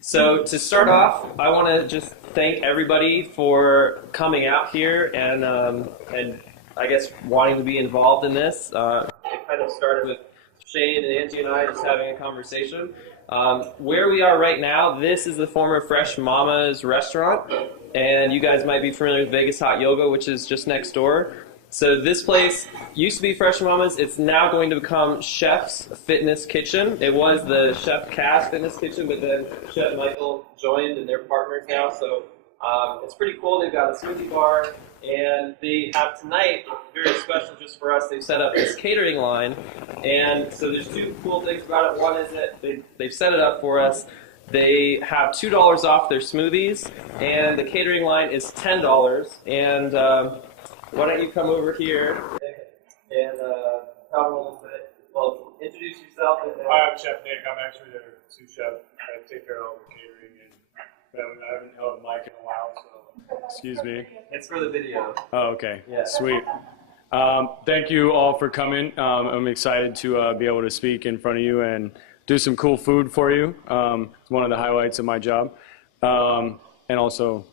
So to start off, I want to just thank everybody for coming out here and I guess wanting to be involved in this. It kind of started with Shane and Angie and I just having a conversation. Where we are right now, this is the former Fresh Mama's restaurant, and you guys might be familiar with Vegas Hot Yoga, which is just next door. So this place used to be Fresh Mama's. It's now going to become Chef's Fitness Kitchen. It was the Chef Cass Fitness Kitchen, but then Chef Michael joined, and they're partners now. So it's pretty cool. They've got a smoothie bar, and they have tonight, very special just for us, they've set up this catering line. And so there's two cool things about it. One is that they've set it up for us. They have $2 off their smoothies, and the catering line is $10. And why don't you come over here and tell them a little bit. Well, introduce yourself. Hi, I'm Chef Nick. I'm actually their sous chef. I take care of all the catering, and I haven't held a mic in a while, so excuse me. It's for the video. Oh, okay. Yeah. Sweet. Thank you all for coming. I'm excited to be able to speak in front of you and do some cool food for you. It's one of the highlights of my job. And also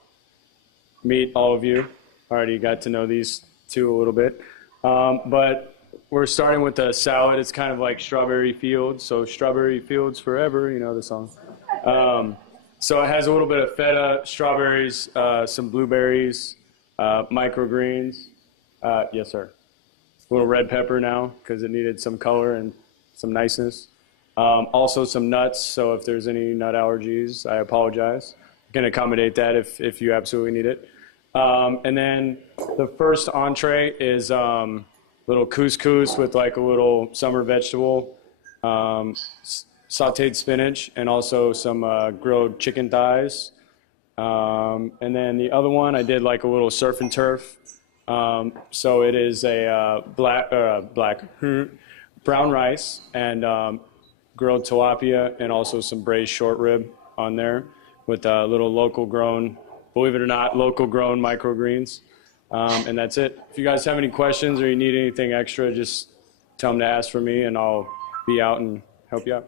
meet all of you. Already got to know these two a little bit. But we're starting with a salad. It's kind of like strawberry fields. So strawberry fields forever, you know the song. So it has a little bit of feta, strawberries, some blueberries, microgreens. Yes, sir. A little red pepper now because it needed some color and some niceness. Also some nuts. So if there's any nut allergies, I apologize. I can accommodate that if you absolutely need it. And then the first entree is little couscous with like a little summer vegetable, sauteed spinach, and also some grilled chicken thighs. And then the other one, I did like a little surf and turf. So it is a brown rice and grilled tilapia, and also some braised short rib on there with a little local grown, believe it or not, local grown microgreens. And that's it. If you guys have any questions or you need anything extra, just tell them to ask for me and I'll be out and help you out.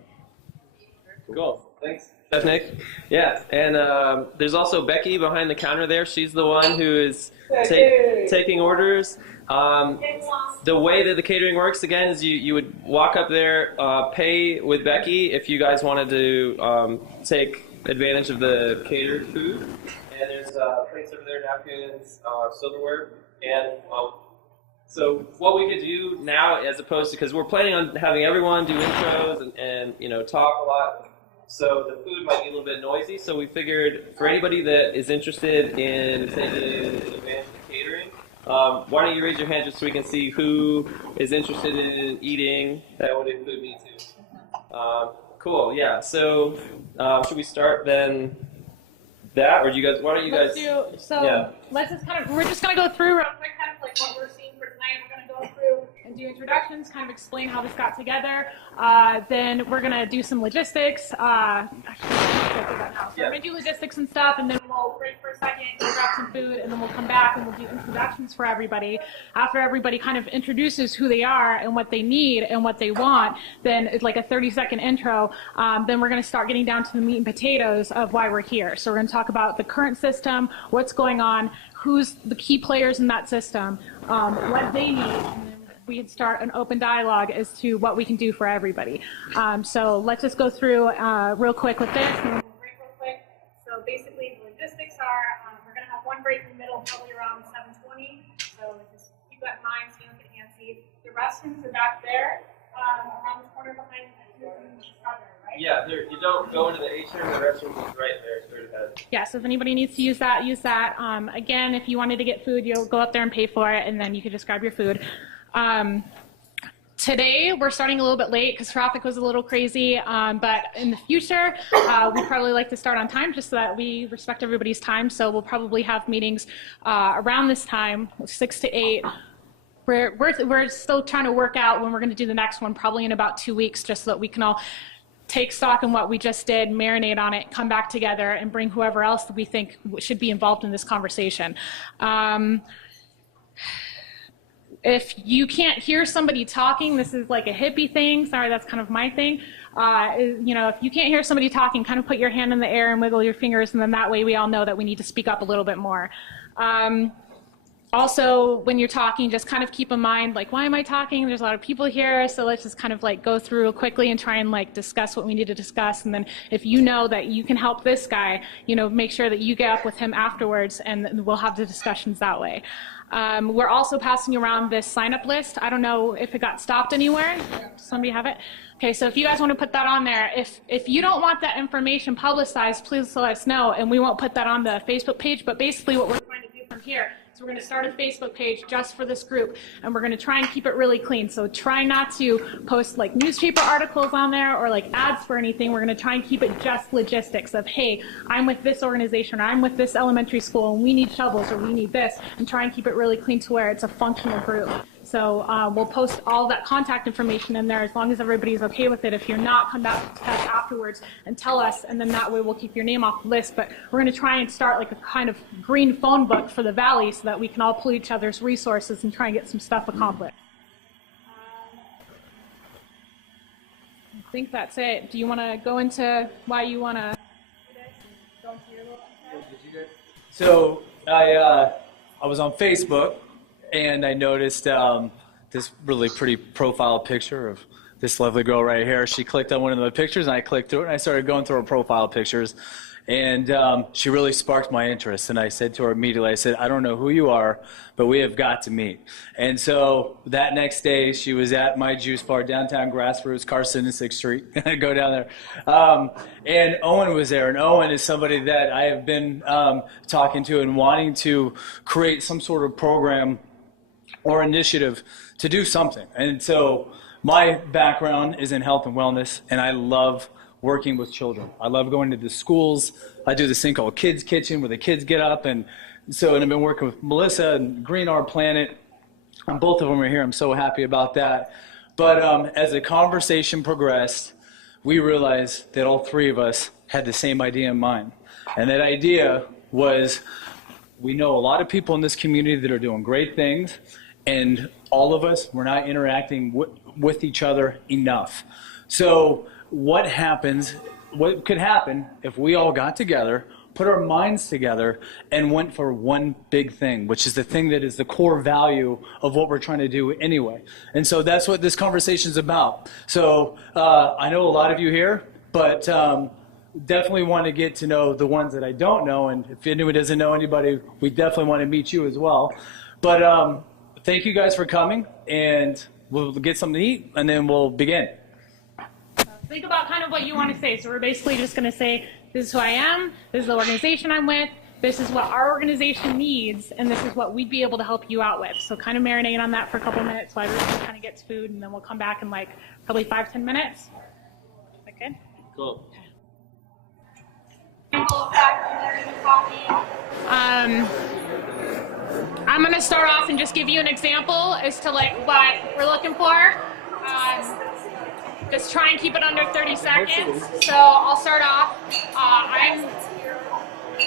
Cool. Thanks, Chef Nick. Yeah, and there's also Becky behind the counter there. She's the one who is taking orders. The way that the catering works, again, is you would walk up there, pay with Becky if you guys wanted to take advantage of the catered food. And there's plates over there, napkins, silverware. And so what we could do now, as opposed to, because we're planning on having everyone do intros and you know, talk a lot, so the food might be a little bit noisy. So we figured for anybody that is interested in taking advantage of the catering, why don't you raise your hand just so we can see who is interested in eating. That would include me too. Cool, yeah. So should we start then? That, or do you guys? Why don't you guys? Let's just we're just gonna go through real quick, kind of like what we're seeing for tonight. We're gonna go through and do introductions, kind of explain how this got together. Then we're gonna do some logistics. We're gonna do logistics and stuff, and then we'll break for a second, grab some food, and then we'll come back and we'll do introductions for everybody. After everybody kind of introduces who they are and what they need and what they want, then it's like a 30-second intro. Then we're gonna start getting down to the meat and potatoes of why we're here. So we're gonna talk about the current system, what's going on, who's the key players in that system, what they need, and then we can start an open dialogue as to what we can do for everybody. So let's just go through real quick with this. And then we'll break real quick. So basically the logistics are, we're going to have one break in the middle, probably around 7:20. So just keep that in mind so you don't get antsy. The restrooms are back there, around the corner behind the right? Yeah, you don't go into the atrium. The restroom is right there, straight ahead. Yeah, so if anybody needs to use that, use that. Again, if you wanted to get food, you'll go up there and pay for it, and then you could just grab your food. Today, we're starting a little bit late because traffic was a little crazy, but in the future, we'd probably like to start on time just so that we respect everybody's time. So we'll probably have meetings around this time, 6 to 8. We're still trying to work out when we're going to do the next one, probably in about 2 weeks, just so that we can all take stock in what we just did, marinate on it, come back together, and bring whoever else that we think should be involved in this conversation. If you can't hear somebody talking, this is like a hippie thing. Sorry, that's kind of my thing. If you can't hear somebody talking, kind of put your hand in the air and wiggle your fingers, and then that way we all know that we need to speak up a little bit more. Also, when you're talking, just kind of keep in mind, like, why am I talking? There's a lot of people here, so let's just kind of like go through quickly and try and like discuss what we need to discuss. And then if you know that you can help this guy, make sure that you get up with him afterwards, and we'll have the discussions that way. We're also passing around this sign-up list. I don't know if it got stopped anywhere. Does somebody have it? Okay, so if you guys want to put that on there, if you don't want that information publicized, please let us know, and we won't put that on the Facebook page. But basically what we're trying to do from here, so we're going to start a Facebook page just for this group, and we're going to try and keep it really clean. So try not to post like newspaper articles on there or like ads for anything. We're going to try and keep it just logistics of, hey, I'm with this organization, or I'm with this elementary school, and we need shovels, or we need this, and try and keep it really clean to where it's a functional group. So we'll post all that contact information in there as long as everybody's okay with it. If you're not, come back to us afterwards and tell us, and then that way we'll keep your name off the list. But we're going to try and start like a kind of green phone book for the Valley so that we can all pull each other's resources and try and get some stuff accomplished. I think that's it. Do you want to go into why you want to do this and go into your little intro? So I was on Facebook, and I noticed this really pretty profile picture of this lovely girl right here. She clicked on one of the pictures, and I clicked through it, and I started going through her profile pictures. And she really sparked my interest. And I said to her immediately, I said, I don't know who you are, but we have got to meet. And so that next day, she was at my juice bar, downtown Grassroots, Carson and 6th Street. I go down there. And Owen was there. And Owen is somebody that I have been talking to and wanting to create some sort of program or initiative to do something. And so my background is in health and wellness, and I love working with children. I love going to the schools. I do this thing called Kids Kitchen where the kids get up, and I've been working with Melissa and Green Our Planet, and both of them are here. I'm so happy about that. But as the conversation progressed, we realized that all three of us had the same idea in mind. And that idea was, we know a lot of people in this community that are doing great things, and all of us, we're not interacting with each other enough. So what could happen if we all got together, put our minds together, and went for one big thing, which is the thing that is the core value of what we're trying to do anyway. And so that's what this conversation is about. So I know a lot of you here, but definitely want to get to know the ones that I don't know. And if anyone doesn't know anybody, we definitely want to meet you as well. But thank you guys for coming, and we'll get something to eat, and then we'll begin. Think about kind of what you want to say. So we're basically just going to say, this is who I am, this is the organization I'm with, this is what our organization needs, and this is what we'd be able to help you out with. So kind of marinate on that for a couple minutes while everyone kind of gets food, and then we'll come back in like probably 5-10 minutes. Is that good? Cool. I'm going to start off and just give you an example as to like what we're looking for. Just try and keep it under 30 seconds. So I'll start off.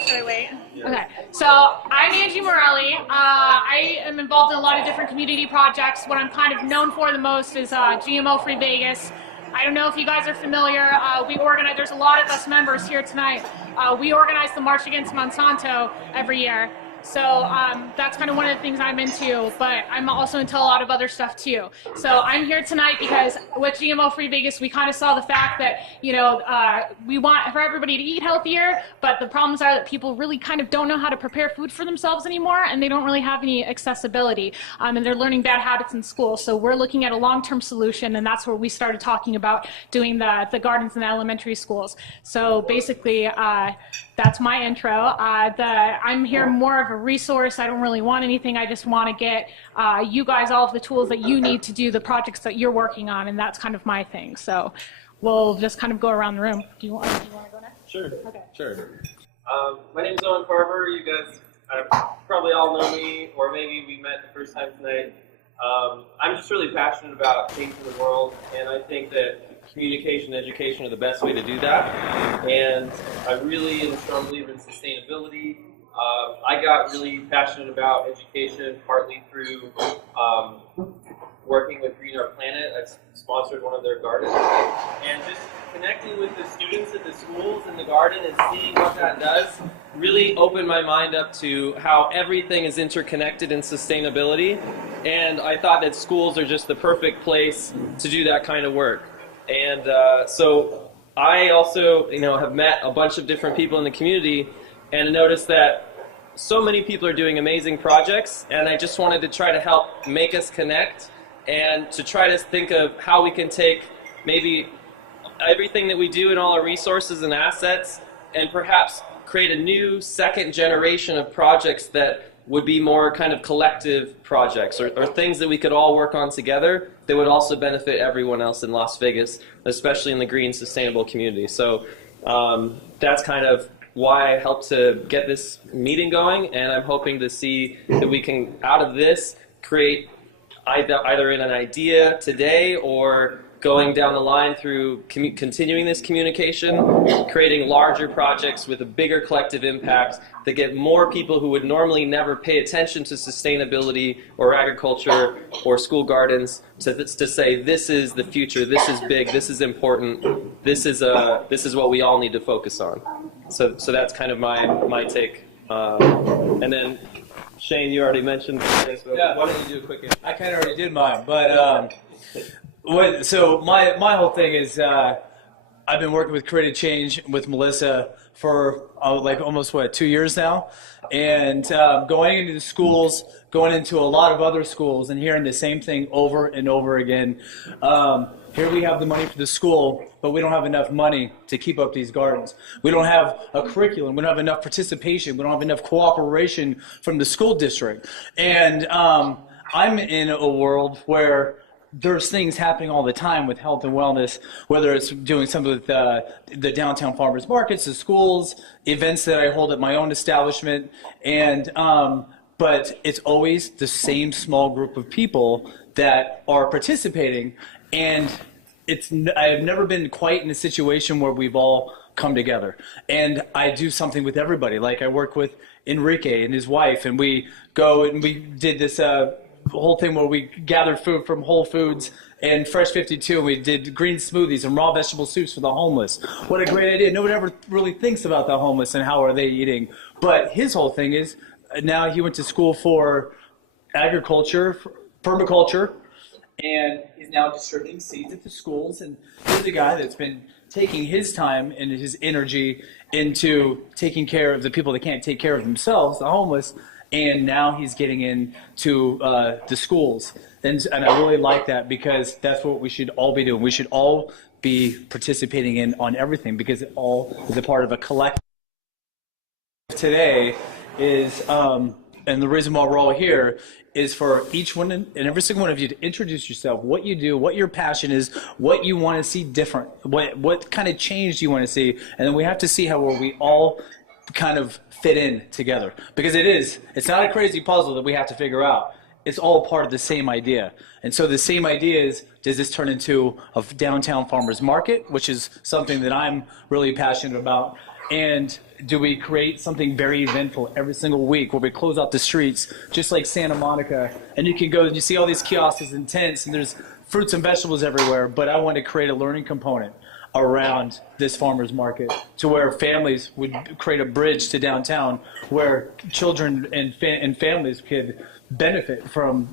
Should I wait? Okay. So I'm Angie Morelli. I am involved in a lot of different community projects. What I'm kind of known for the most is GMO-free Vegas. I don't know if you guys are familiar. There's a lot of us members here tonight. We organize the March Against Monsanto every year. So that's kind of one of the things I'm into, but I'm also into a lot of other stuff too. So I'm here tonight because with GMO Free Vegas, we kind of saw the fact that, we want for everybody to eat healthier, but the problems are that people really kind of don't know how to prepare food for themselves anymore, and they don't really have any accessibility, and they're learning bad habits in school. So we're looking at a long-term solution, and that's where we started talking about doing the gardens in the elementary schools. So basically, that's my intro. I'm here more of a resource. I don't really want anything. I just want to get you guys all of the tools that you need to do the projects that you're working on, and that's kind of my thing. So we'll just kind of go around the room. Do you want to go next? Sure. Okay. Sure. My name is Owen Carver. You guys probably all know me, or maybe we met the first time tonight. I'm just really passionate about changing the world, and I think that communication and education are the best way to do that. And I really am a strong believer in sustainability. I got really passionate about education partly through working with Green Our Planet. I've sponsored one of their gardens. And just connecting with the students at the schools in the garden and seeing what that does really opened my mind up to how everything is interconnected in sustainability. And I thought that schools are just the perfect place to do that kind of work. And so I also, have met a bunch of different people in the community and noticed that so many people are doing amazing projects, and I just wanted to try to help make us connect and to try to think of how we can take maybe everything that we do and all our resources and assets and perhaps create a new second generation of projects that would be more kind of collective projects or things that we could all work on together that would also benefit everyone else in Las Vegas, especially in the green sustainable community. So that's kind of why I helped to get this meeting going, and I'm hoping to see that we can, out of this, create either in an idea today or going down the line through continuing this communication, creating larger projects with a bigger collective impact that get more people who would normally never pay attention to sustainability or agriculture or school gardens to say, this is the future, this is big, this is important, this is what we all need to focus on. So that's kind of my take. And then Shane, you already mentioned this, but Yeah. why don't you do a quick I kind of already did mine, but so my whole thing is I've been working with Creative Change with Melissa for like almost 2 years now, and going into the schools, going into a lot of other schools, and hearing the same thing over and over again. Here we have the money for the school, but we don't have enough money to keep up these gardens. We don't have a curriculum. We don't have enough participation. We don't have enough cooperation from the school district. And I'm in a world where there's things happening all the time with health and wellness, whether it's doing something with the downtown farmers markets, the schools, events that I hold at my own establishment, and but it's always the same small group of people that are participating, and I have never been quite in a situation where we've all come together. And I do something with everybody. Like I work with Enrique and his wife, and we go and we did this whole thing where we gathered food from Whole Foods and Fresh 52, and we did green smoothies and raw vegetable soups for the homeless. What a great idea. Nobody ever really thinks about the homeless and how are they eating. But his whole thing is, now he went to school for agriculture, permaculture, and is now distributing seeds at the schools. And he's a guy that's been taking his time and his energy into taking care of the people that can't take care of themselves, the homeless, and now he's getting into the schools. And I really like that, because that's what we should all be doing. We should all be participating in on everything, because it all is a part of a collective. Today is, and the reason why we're all here is for each one and every single one of you to introduce yourself, what you do, what your passion is, what you want to see different, what kind of change you want to see, and then we have to see how we all kind of fit in together, because it's not a crazy puzzle that we have to figure out. It's all part of the same idea. And so the same idea is, does this turn into a downtown farmers market, which is something that I'm really passionate about, and do we create something very eventful every single week where we close out the streets just like Santa Monica, and you can go and you see all these kiosks and tents and there's fruits and vegetables everywhere, but I want to create a learning component around this farmers market to where families would create a bridge to downtown where children and families could benefit from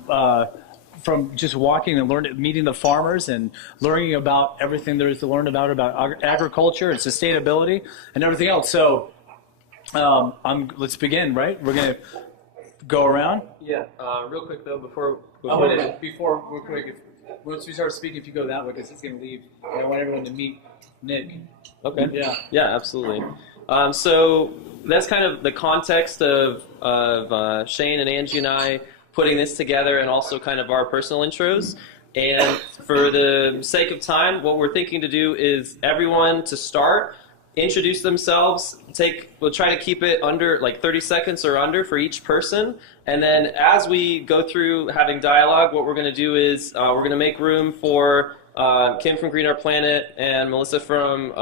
just walking and meeting the farmers and learning about everything there is to learn about agriculture and sustainability and everything else. So let's begin, right? We're going to go around. Yeah. Real quick though, before Real quick, once we start speaking, if you go that way, because he's going to leave, and I want everyone to meet Nick. Okay. Yeah. Yeah, absolutely. So that's kind of the context of Shane and Angie and I putting this together, and also kind of our personal intros. And for the sake of time, what we're thinking to do is everyone to start, introduce themselves, we'll try to keep it under like 30 seconds or under for each person. And then as we go through having dialogue, what we're going to do is we're going to make room for Kim from Green Our Planet and Melissa from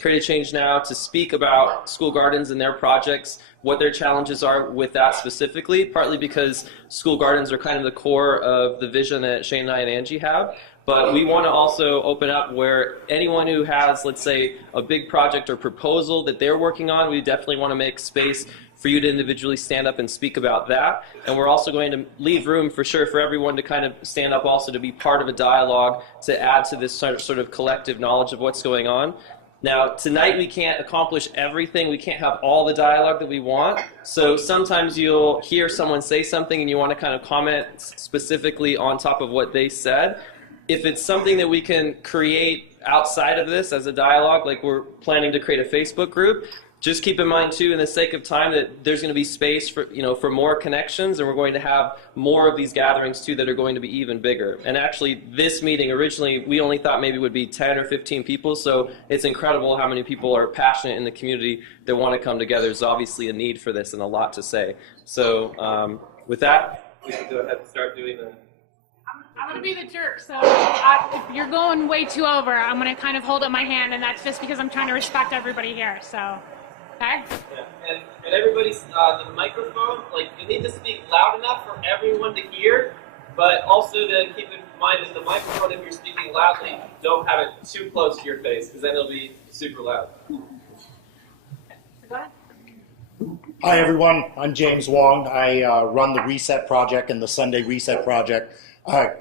Create a Change Now to speak about school gardens and their projects, what their challenges are with that specifically, partly because school gardens are kind of the core of the vision that Shane and I and Angie have. But we want to also open up where anyone who has, let's say, a big project or proposal that they're working on, we definitely want to make space for you to individually stand up and speak about that. And we're also going to leave room for sure for everyone to kind of stand up also to be part of a dialogue to add to this sort of collective knowledge of what's going on. Now, tonight we can't accomplish everything. We can't have all the dialogue that we want. So sometimes you'll hear someone say something and you want to kind of comment specifically on top of what they said. If it's something that we can create outside of this as a dialogue, like we're planning to create a Facebook group, just keep in mind too, in the sake of time, that there's going to be space for, for more connections, and we're going to have more of these gatherings too that are going to be even bigger. And actually, this meeting originally we only thought maybe would be 10 or 15 people. So it's incredible how many people are passionate in the community that want to come together. There's obviously a need for this and a lot to say. So with that, we can go ahead and start doing the. I'm going to be the jerk, so if you're going way too over, I'm going to kind of hold up my hand, and that's just because I'm trying to respect everybody here, so, okay? Yeah. And everybody's, the microphone, like, you need to speak loud enough for everyone to hear, but also to keep in mind that the microphone, if you're speaking loudly, don't have it too close to your face, because then it'll be super loud. Go ahead. Hi everyone, I'm James Wong. I run the Reset Project and the Sunday Reset Project.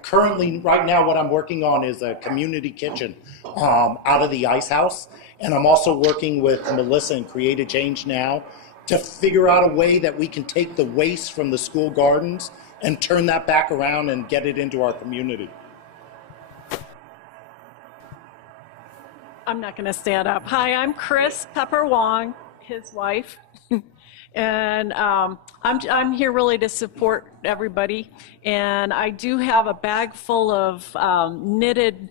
Currently, right now, what I'm working on is a community kitchen out of the Ice House. And I'm also working with Melissa and Create a Change Now to figure out a way that we can take the waste from the school gardens and turn that back around and get it into our community. I'm not going to stand up. Hi, I'm Chris Pepper Wong, his wife. And I'm here really to support everybody. And I do have a bag full of knitted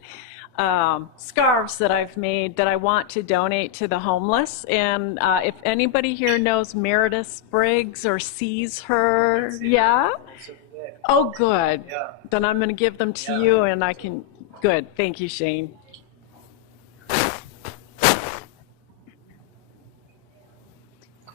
scarves that I've made that I want to donate to the homeless. And if anybody here knows Meredith Spriggs or sees her, yeah? Oh, good. Then I'm going to give them to you, and I can. Good. Thank you, Shane.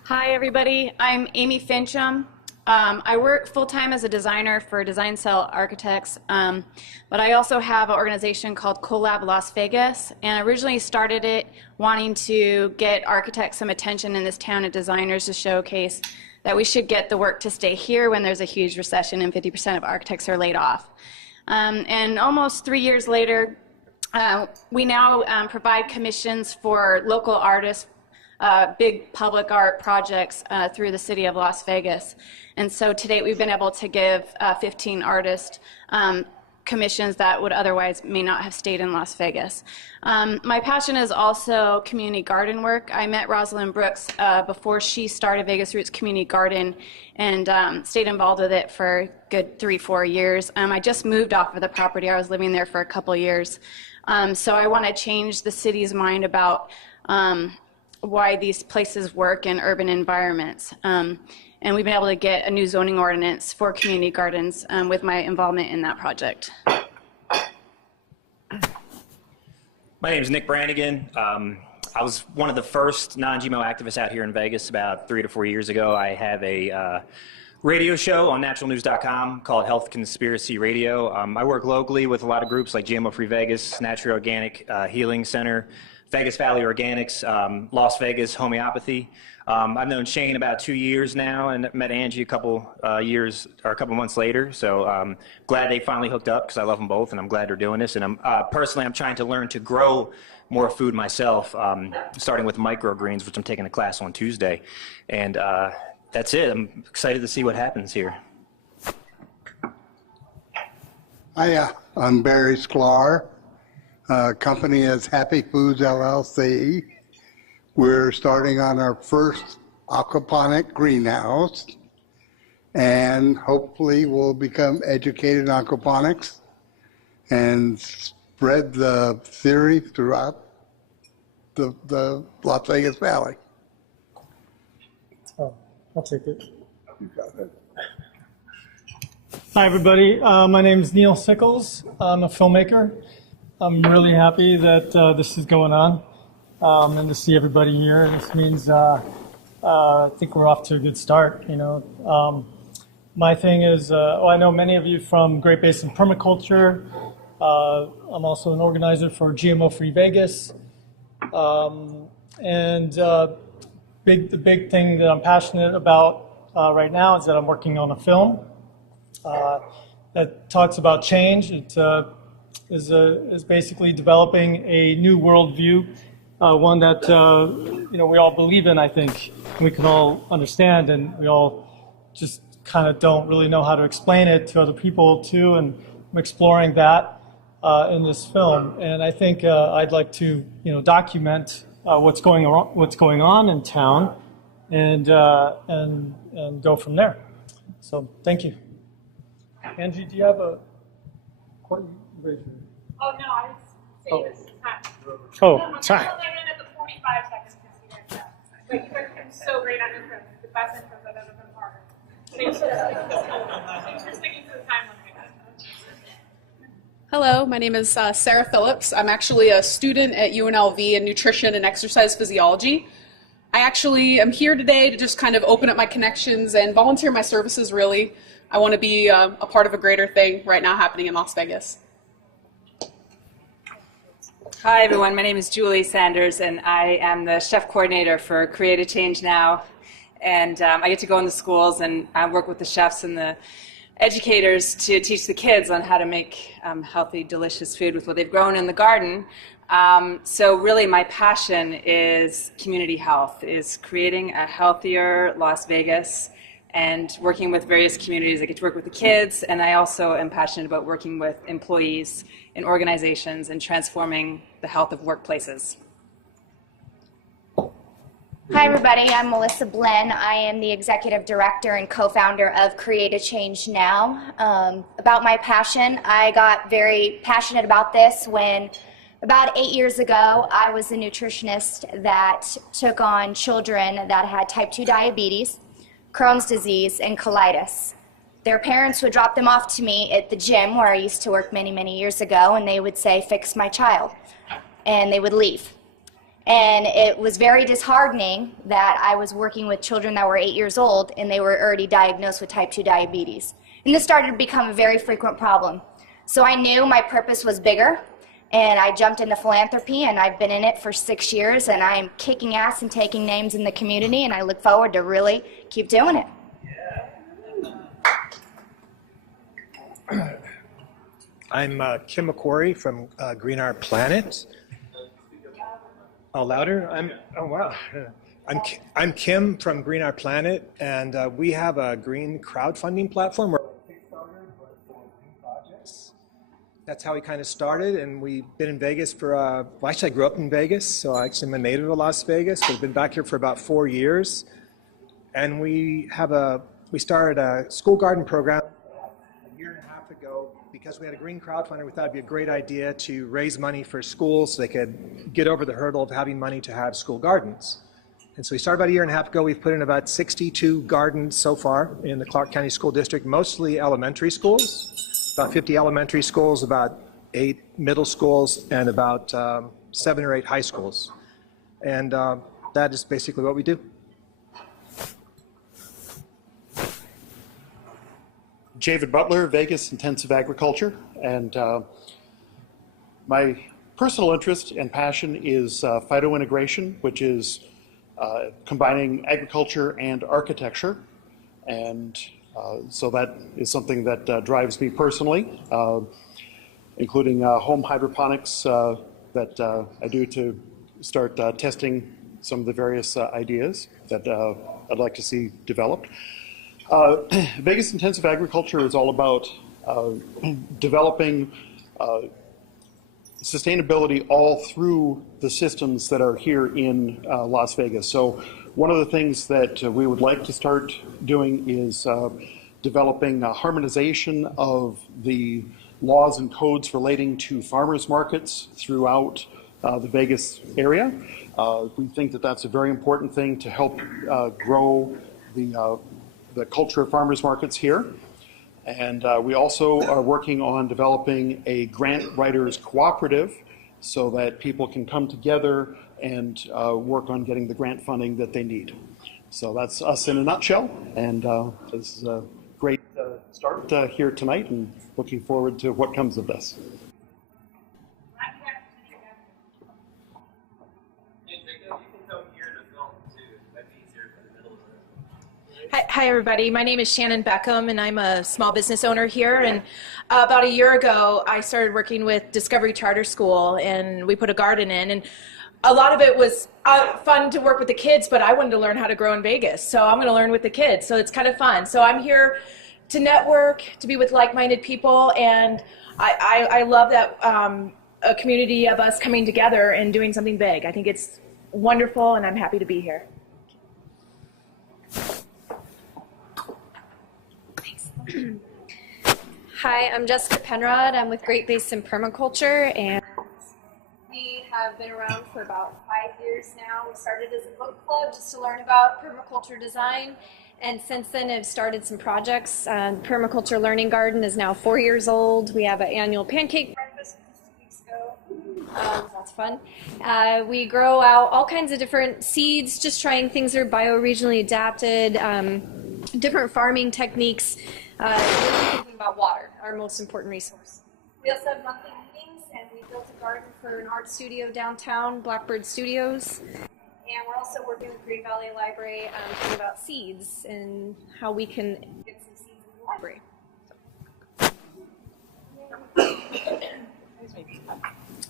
Hi, everybody. I'm Amy Fincham. I work full-time as a designer for Design Cell Architects, but I also have an organization called Collab Las Vegas, and I originally started it wanting to get architects some attention in this town and designers to showcase that we should get the work to stay here when there's a huge recession and 50% of architects are laid off. And almost 3 years later, we now provide commissions for local artists, big public art projects through the city of Las Vegas. And so to date, we've been able to give 15 artists commissions that would otherwise may not have stayed in Las Vegas. My passion is also community garden work. I met Rosalind Brooks before she started Vegas Roots Community Garden and stayed involved with it for a good 3-4 years. I just moved off of the property. I was living there for a couple years. So I want to change the city's mind about why these places work in urban environments. And we've been able to get a new zoning ordinance for community gardens with my involvement in that project. My name is Nick Brannigan. I was one of the first non-GMO activists out here in Vegas about 3 to 4 years ago. I have a radio show on naturalnews.com called Health Conspiracy Radio. I work locally with a lot of groups like GMO Free Vegas, Natural Organic Healing Center, Vegas Valley Organics, Las Vegas Homeopathy. I've known Shane about 2 years now and met Angie a couple years or a couple months later. So glad they finally hooked up because I love them both, and I'm glad they're doing this. And I'm personally, I'm trying to learn to grow more food myself, starting with microgreens, which I'm taking a class on Tuesday. And that's it. I'm excited to see what happens here. Hiya, I'm Barry Sklar. Company is Happy Foods LLC. We're starting on our first aquaponic greenhouse, and hopefully we'll become educated in aquaponics and spread the theory throughout the Las Vegas Valley. Oh, I'll take it. You got it. Hi, everybody. My name is Neil Sickles. I'm a filmmaker. I'm really happy that this is going on. and to see everybody here. This means I think we're off to a good start. My thing is, I know many of you from Great Basin Permaculture. I'm also an organizer for GMO-Free Vegas. The big thing that I'm passionate about right now is that I'm working on a film that talks about change. It is basically developing a new worldview, one that we all believe in. I think we can all understand, and we all just kind of don't really know how to explain it to other people too. And I'm exploring that in this film, and I think I'd like to document what's going on in town, and go from there. So thank you. Angie, do you have a question? Oh, no, I was saying this is time. Oh, I'm time. at the 45 seconds because you guys have. But you guys have been so great on intros. The best intros I've ever been part of. Thanks for sticking to the time limit. Hello, my name is Sarah Phillips. I'm actually a student at UNLV in nutrition and exercise physiology. I actually am here today to just kind of open up my connections and volunteer my services, really. I want to be a part of a greater thing right now happening in Las Vegas. Hi everyone, my name is Julie Sanders and I am the chef coordinator for Create a Change Now. And I get to go in the schools and I work with the chefs and the educators to teach the kids on how to make healthy, delicious food with what they've grown in the garden. So really my passion is community health, is creating a healthier Las Vegas and working with various communities. I get to work with the kids, and I also am passionate about working with employees in organizations and transforming the health of workplaces. Hi everybody, I'm Melissa Blinn. I am the executive director and co-founder of Create a Change Now. About my passion, I got very passionate about this when about 8 years ago I was a nutritionist that took on children that had type 2 diabetes, Crohn's disease, and colitis. Their parents would drop them off to me at the gym where I used to work many, many years ago, and they would say, "Fix my child," and they would leave. And it was very disheartening that I was working with children that were 8 years old and they were already diagnosed with type 2 diabetes. And this started to become a very frequent problem. So I knew my purpose was bigger, and I jumped into philanthropy, and I've been in it for 6 years, and I'm kicking ass and taking names in the community, and I look forward to really keep doing it. I'm Kim McQuarrie from Green Art Planet. Oh, louder? I'm Kim from Green Art Planet, and we have a green crowdfunding platform. We're a Kickstarter, but for green projects. That's how we kind of started, and we've been in Vegas for, well, actually I grew up in Vegas, so I actually am a native of Las Vegas. We've been back here for about 4 years, and we started a school garden program a year and a half ago. Because we had a green crowdfunder, we thought it'd be a great idea to raise money for schools so they could get over the hurdle of having money to have school gardens. And so we started about a year and a half ago. We've put in about 62 gardens so far in the Clark County School District, mostly elementary schools, about 50 elementary schools, about 8 middle schools, and about 7 or 8 high schools. And that is basically what we do. David Butler, Vegas Intensive Agriculture, and my personal interest and passion is phytointegration, which is combining agriculture and architecture, and so that is something that drives me personally, including home hydroponics that I do to start testing some of the various ideas that I'd like to see developed. Vegas Intensive Agriculture is all about developing sustainability all through the systems that are here in Las Vegas. So one of the things that we would like to start doing is developing a harmonization of the laws and codes relating to farmers markets throughout the Vegas area. We think that that's a very important thing to help grow the culture of farmers markets here. And we also are working on developing a grant writers cooperative so that people can come together and work on getting the grant funding that they need. So that's us in a nutshell, and this is a great start here tonight, and looking forward to what comes of this. Hi, everybody. My name is Shannon Beckham, and I'm a small business owner here. And about a year ago, I started working with Discovery Charter School, and we put a garden in. And a lot of it was fun to work with the kids, but I wanted to learn how to grow in Vegas. So I'm going to learn with the kids. So it's kind of fun. So I'm here to network, to be with like-minded people, and I love that a community of us coming together and doing something big. I think it's wonderful, and I'm happy to be here. Hi, I'm Jessica Penrod. I'm with Great Basin Permaculture, and we have been around for about 5 years now. We started as a book club just to learn about permaculture design, and since then have started some projects. Permaculture Learning Garden is now 4 years old. We have an annual pancake breakfast 2 weeks ago. That's fun. We grow out all kinds of different seeds, just trying things that are bioregionally adapted, different farming techniques. Really thinking about water, our most important resource. We also have monthly meetings, and we built a garden for an art studio downtown, Blackbird Studios. And we're also working with Green Valley Library thinking about seeds and how we can get some seeds in the library.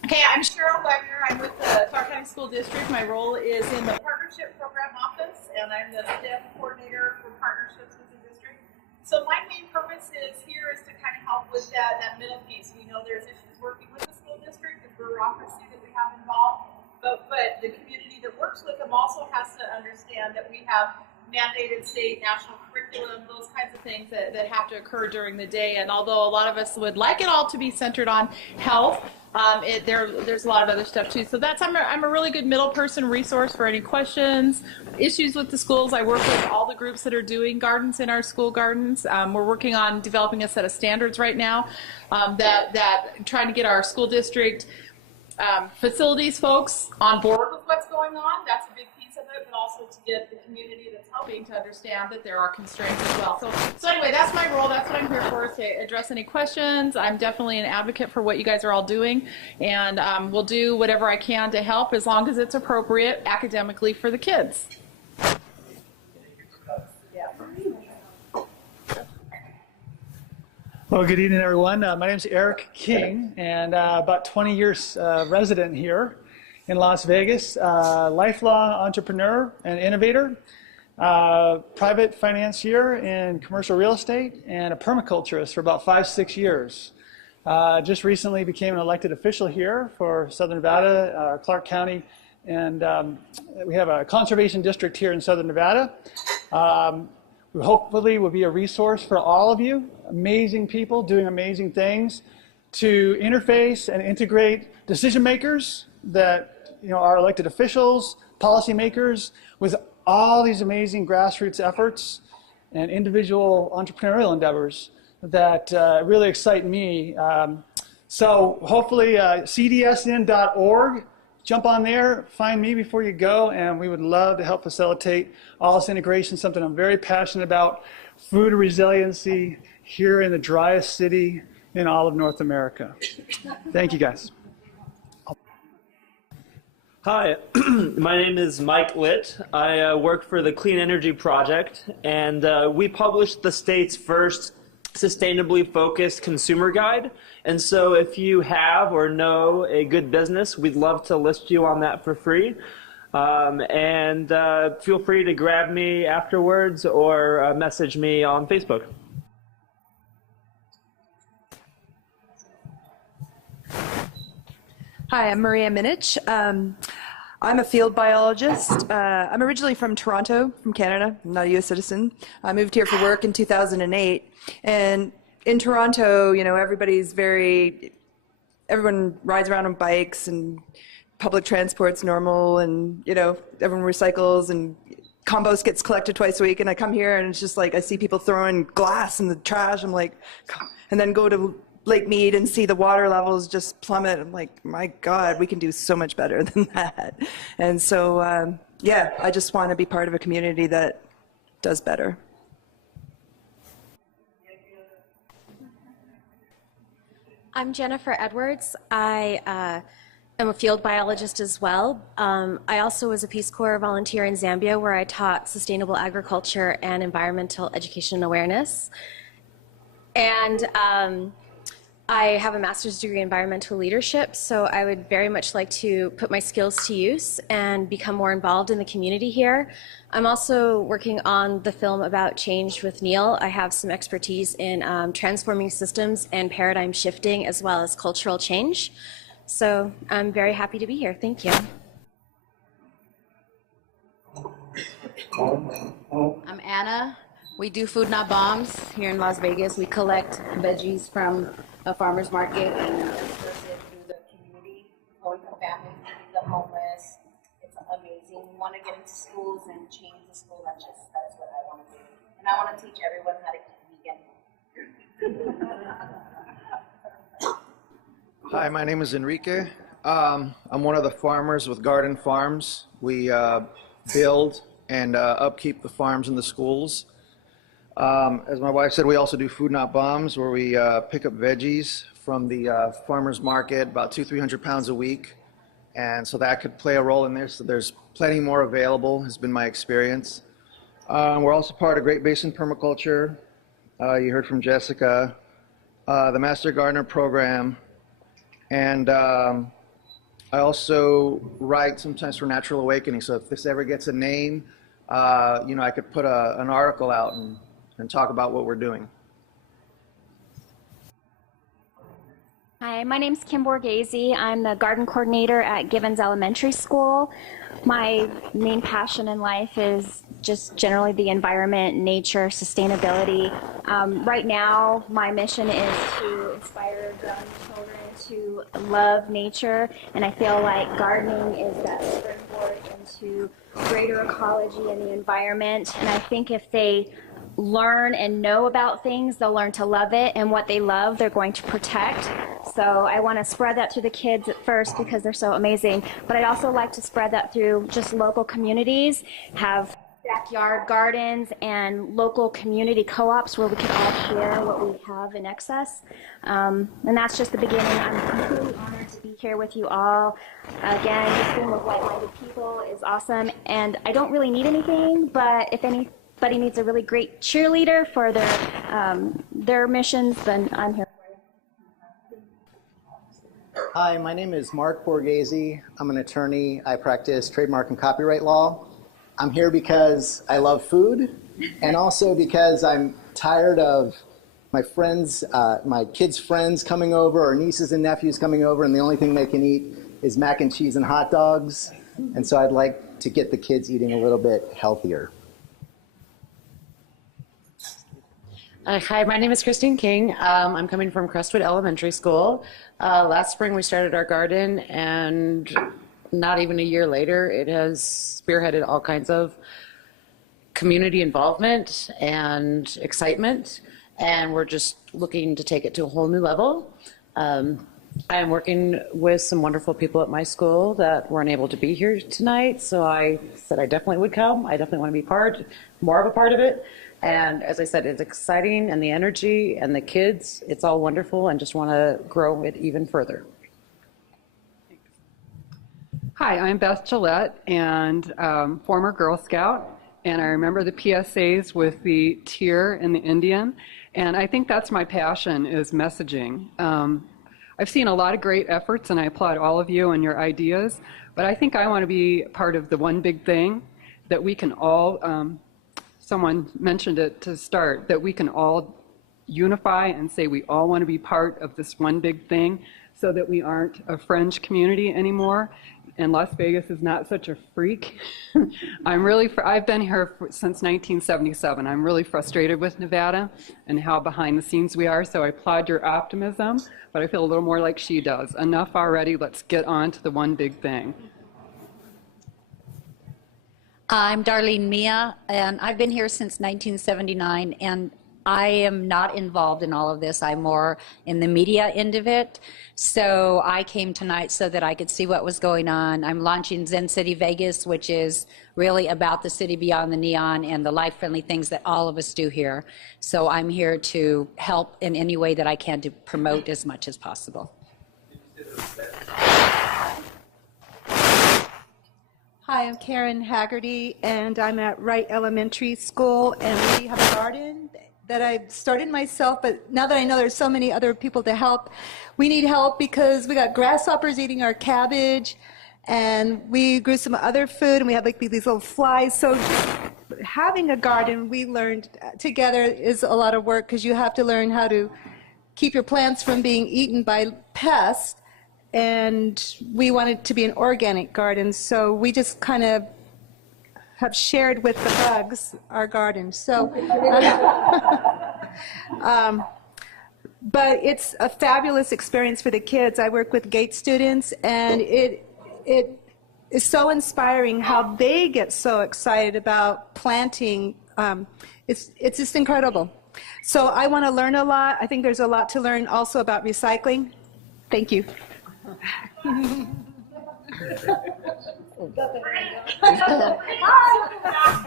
Okay, I'm Cheryl Wagner. I'm with the Clark County School District. My role is in the Partnership Program Office, and I'm the staff coordinator for partnerships with the district. So my main purpose is to kind of help with that middle piece. We know there's issues working with the school district, the bureaucracy that we have involved, but the community that works with them also has to understand that we have mandated state, national curriculum, those kinds of things that have to occur during the day. And although a lot of us would like it all to be centered on health, there's a lot of other stuff too. So I'm a really good middle person resource for any questions, issues with the schools. I work with all the groups that are doing gardens in our school gardens. We're working on developing a set of standards right now that trying to get our school district facilities folks on board with what's going on. That's a big piece of it, but also to get the community that's helping to understand that there are constraints as well. So anyway, that's my role. That's what I'm here for, to address any questions. I'm definitely an advocate for what you guys are all doing, and we'll do whatever I can to help as long as it's appropriate academically for the kids. Well, good evening, everyone. My name is Eric King, and about 20 years resident here in Las Vegas, lifelong entrepreneur and innovator, private financier in commercial real estate, and a permaculturist for about 5-6 years. Just recently became an elected official here for Southern Nevada, Clark County, and we have a conservation district here in Southern Nevada. We hopefully will be a resource for all of you, amazing people doing amazing things, to interface and integrate decision makers that are elected officials, policymakers, with all these amazing grassroots efforts and individual entrepreneurial endeavors that really excite me. So hopefully cdsn.org. Jump on there, find me before you go, and we would love to help facilitate all this integration, something I'm very passionate about, food resiliency here in the driest city in all of North America. Thank you, guys. Hi, my name is Mike Litt. I work for the Clean Energy Project, and we published the state's first sustainably focused consumer guide. And so if you have or know a good business, we'd love to list you on that for free. And feel free to grab me afterwards or message me on Facebook. Hi, I'm Maria Minich. I'm a field biologist. I'm originally from Toronto, from Canada. I'm not a U.S. citizen. I moved here for work in 2008. And in Toronto, everyone rides around on bikes and public transport's normal, and, everyone recycles and compost gets collected twice a week. And I come here and it's just like, I see people throwing glass in the trash. I'm like, and then go to Lake Mead and see the water levels just plummet. I'm like, my God, we can do so much better than that. And so, yeah, I just want to be part of a community that does better. I'm Jennifer Edwards. I am a field biologist as well. I also was a Peace Corps volunteer in Zambia where I taught sustainable agriculture and environmental education and awareness. And I have a master's degree in environmental leadership, so I would very much like to put my skills to use and become more involved in the community here. I'm also working on the film about change with Neil. I have some expertise in transforming systems and paradigm shifting as well as cultural change. So I'm very happy to be here. Thank you. I'm Anna. We do Food Not Bombs here in Las Vegas. We collect veggies from a farmer's market and disperse it through the community, low-income families, feeding the homeless. It's amazing. We want to get into schools and change the school lunches. That's what I want to do. And I want to teach everyone how to eat vegan. Hi, my name is Enrique. I'm one of the farmers with Garden Farms. We build and upkeep the farms and the schools. As my wife said, we also do Food Not Bombs, where we pick up veggies from the farmer's market, about 200-300 pounds a week. And so that could play a role in this. So there's plenty more available, has been my experience. We're also part of Great Basin Permaculture. You heard from Jessica, the Master Gardener Program. And I also write sometimes for Natural Awakening. So if this ever gets a name, I could put an article out and talk about what we're doing. Hi, my name's Kim Borghese. I'm the garden coordinator at Givens Elementary School. My main passion in life is just generally the environment, nature, sustainability. Right now, my mission is to inspire young children to love nature, and I feel like gardening is that springboard into greater ecology and the environment. And I think if they learn and know about things, they'll learn to love it, and what they love, they're going to protect. So I want to spread that to the kids at first because they're so amazing, but I'd also like to spread that through just local communities, have backyard gardens and local community co-ops where we can all share what we have in excess. And that's just the beginning. I'm completely honored to be here with you all. Again, just being with like-minded people is awesome, and I don't really need anything, but if anybody needs a really great cheerleader for their missions, then I'm here. Hi, my name is Mark Borghese. I'm an attorney. I practice trademark and copyright law. I'm here because I love food, and also because I'm tired of my friends, my kids' friends coming over, or nieces and nephews coming over, and the only thing they can eat is mac and cheese and hot dogs. And so I'd like to get the kids eating a little bit healthier. Hi, my name is Christine King. I'm coming from Crestwood Elementary School. Last spring we started our garden, and not even a year later it has spearheaded all kinds of community involvement and excitement, and we're just looking to take it to a whole new level. I am working with some wonderful people at my school that weren't able to be here tonight, so I said I definitely would come. I definitely want to be more of a part of it. And as I said, it's exciting, and the energy and the kids, it's all wonderful, and just want to grow it even further. Hi, I'm Beth Gillette, and former Girl Scout, and I remember the PSAs with the tear and the Indian, and I think that's my passion, is messaging. I've seen a lot of great efforts, and I applaud all of you and your ideas, but I think I want to be part of the one big thing that we can all, someone mentioned it to start, that we can all unify and say we all want to be part of this one big thing, so that we aren't a fringe community anymore. And Las Vegas is not such a freak. I've been here since 1977. I'm really frustrated with Nevada and how behind the scenes we are, so I applaud your optimism, but I feel a little more like she does. Enough already, let's get on to the one big thing. I'm Darlene Mia, and I've been here since 1979, and I am not involved in all of this. I'm more in the media end of it. So I came tonight so that I could see what was going on. I'm launching Zen City Vegas, which is really about the city beyond the neon and the life-friendly things that all of us do here. So I'm here to help in any way that I can to promote as much as possible. Hi, I'm Karen Haggerty, and I'm at Wright Elementary School, and we have a garden that I started myself, but now that I know there's so many other people to help, we need help because we got grasshoppers eating our cabbage, and we grew some other food, and we have like these little flies. So having a garden, we learned together, is a lot of work because you have to learn how to keep your plants from being eaten by pests. And we wanted to be an organic garden, so we just kind of have shared with the bugs our garden. So, but it's a fabulous experience for the kids. I work with GATE students, and it is so inspiring how they get so excited about planting. It's just incredible. So I want to learn a lot. I think there's a lot to learn also about recycling. Thank you. Hi.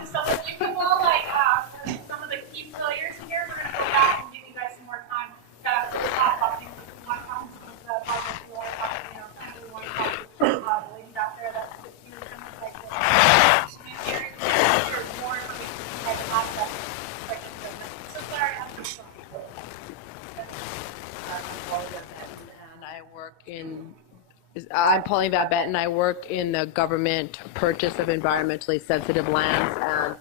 Some of you people, like some of the key players here, we're going to go back and give you guys some more time to talk about things that we want to talk about the project. We want to talk, we want to talk to the ladies out there that do things like this. There's more information you guys have about this. So sorry, I'm just and I work in. I'm Pauline Babette, and I work in the government purchase of environmentally sensitive lands, and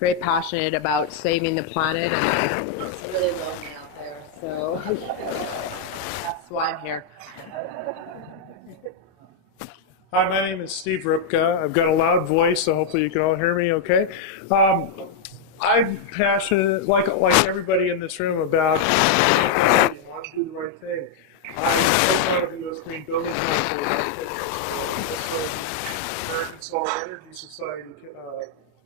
very passionate about saving the planet. And it's really lonely out there, so that's why I'm here. Hi, my name is Steve Ripka. I've got a loud voice, so hopefully you can all hear me okay. I'm passionate, like everybody in this room, about wanting to do the right thing. I'm co-founder of the U.S. Green Building Council, American Solar Energy Society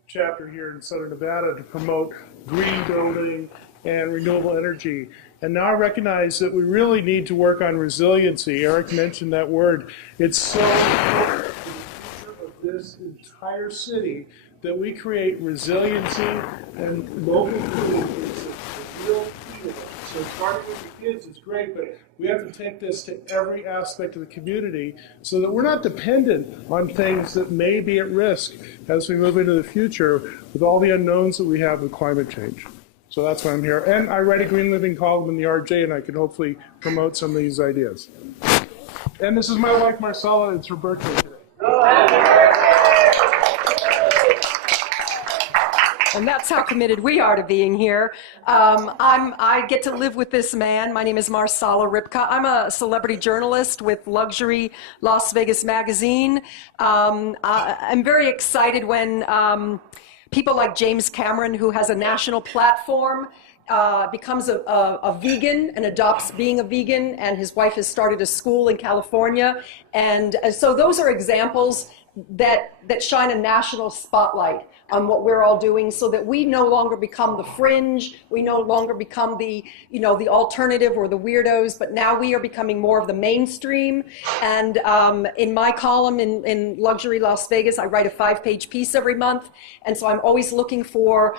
chapter here in Southern Nevada to promote green building and renewable energy. And now I recognize that we really need to work on resiliency. Eric mentioned that word. It's so important for the future of this entire city that we create resiliency and local communities that real feel. So starting with the kids is great, but we have to take this to every aspect of the community so that we're not dependent on things that may be at risk as we move into the future with all the unknowns that we have with climate change. So that's why I'm here. And I write a Green Living column in the RJ, and I can hopefully promote some of these ideas. And this is my wife, Marcella. It's her birthday today. And that's how committed we are to being here. I get to live with this man. My name is Marsala Ripka. I'm a celebrity journalist with Luxury Las Vegas magazine. I'm very excited when people like James Cameron, who has a national platform, becomes a vegan and adopts being a vegan, and his wife has started a school in California. And so those are examples that shine a national spotlight on what we're all doing, so that we no longer become the fringe, we no longer become the alternative or the weirdos, but now we are becoming more of the mainstream. And in my column in Luxury Las Vegas, I write a 5-page piece every month, and so I'm always looking for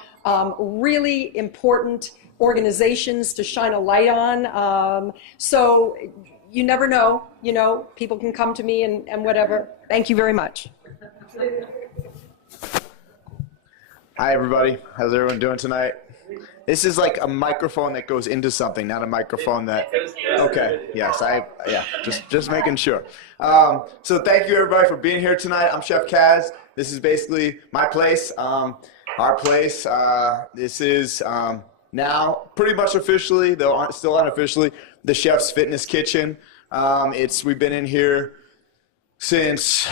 really important organizations to shine a light on. So you never know, people can come to me and whatever. Thank you very much. Hi, everybody. How's everyone doing tonight? This is like a microphone that goes into something, not a microphone that... Okay, yes, just making sure. So thank you, everybody, for being here tonight. I'm Chef Kaz. This is basically my place, our place. This is now pretty much officially, though still unofficially, the Chef's Fitness Kitchen. We've been in here since,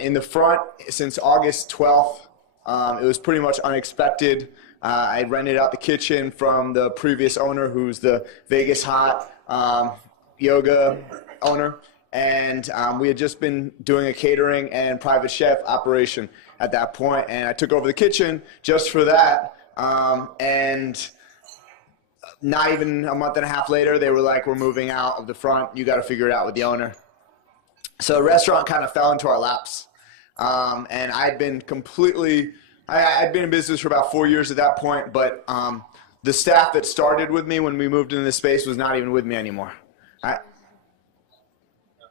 in the front, since August 12th. It was pretty much unexpected. I rented out the kitchen from the previous owner, who's the Vegas Hot yoga owner, and we had just been doing a catering and private chef operation at that point, and I took over the kitchen just for that. And not even a month and a half later, they were like, we're moving out of the front. You got to figure it out with the owner. So the restaurant kind of fell into our laps. And I'd been I'd been in business for about 4 years at that point, but the staff that started with me when we moved into this space was not even with me anymore.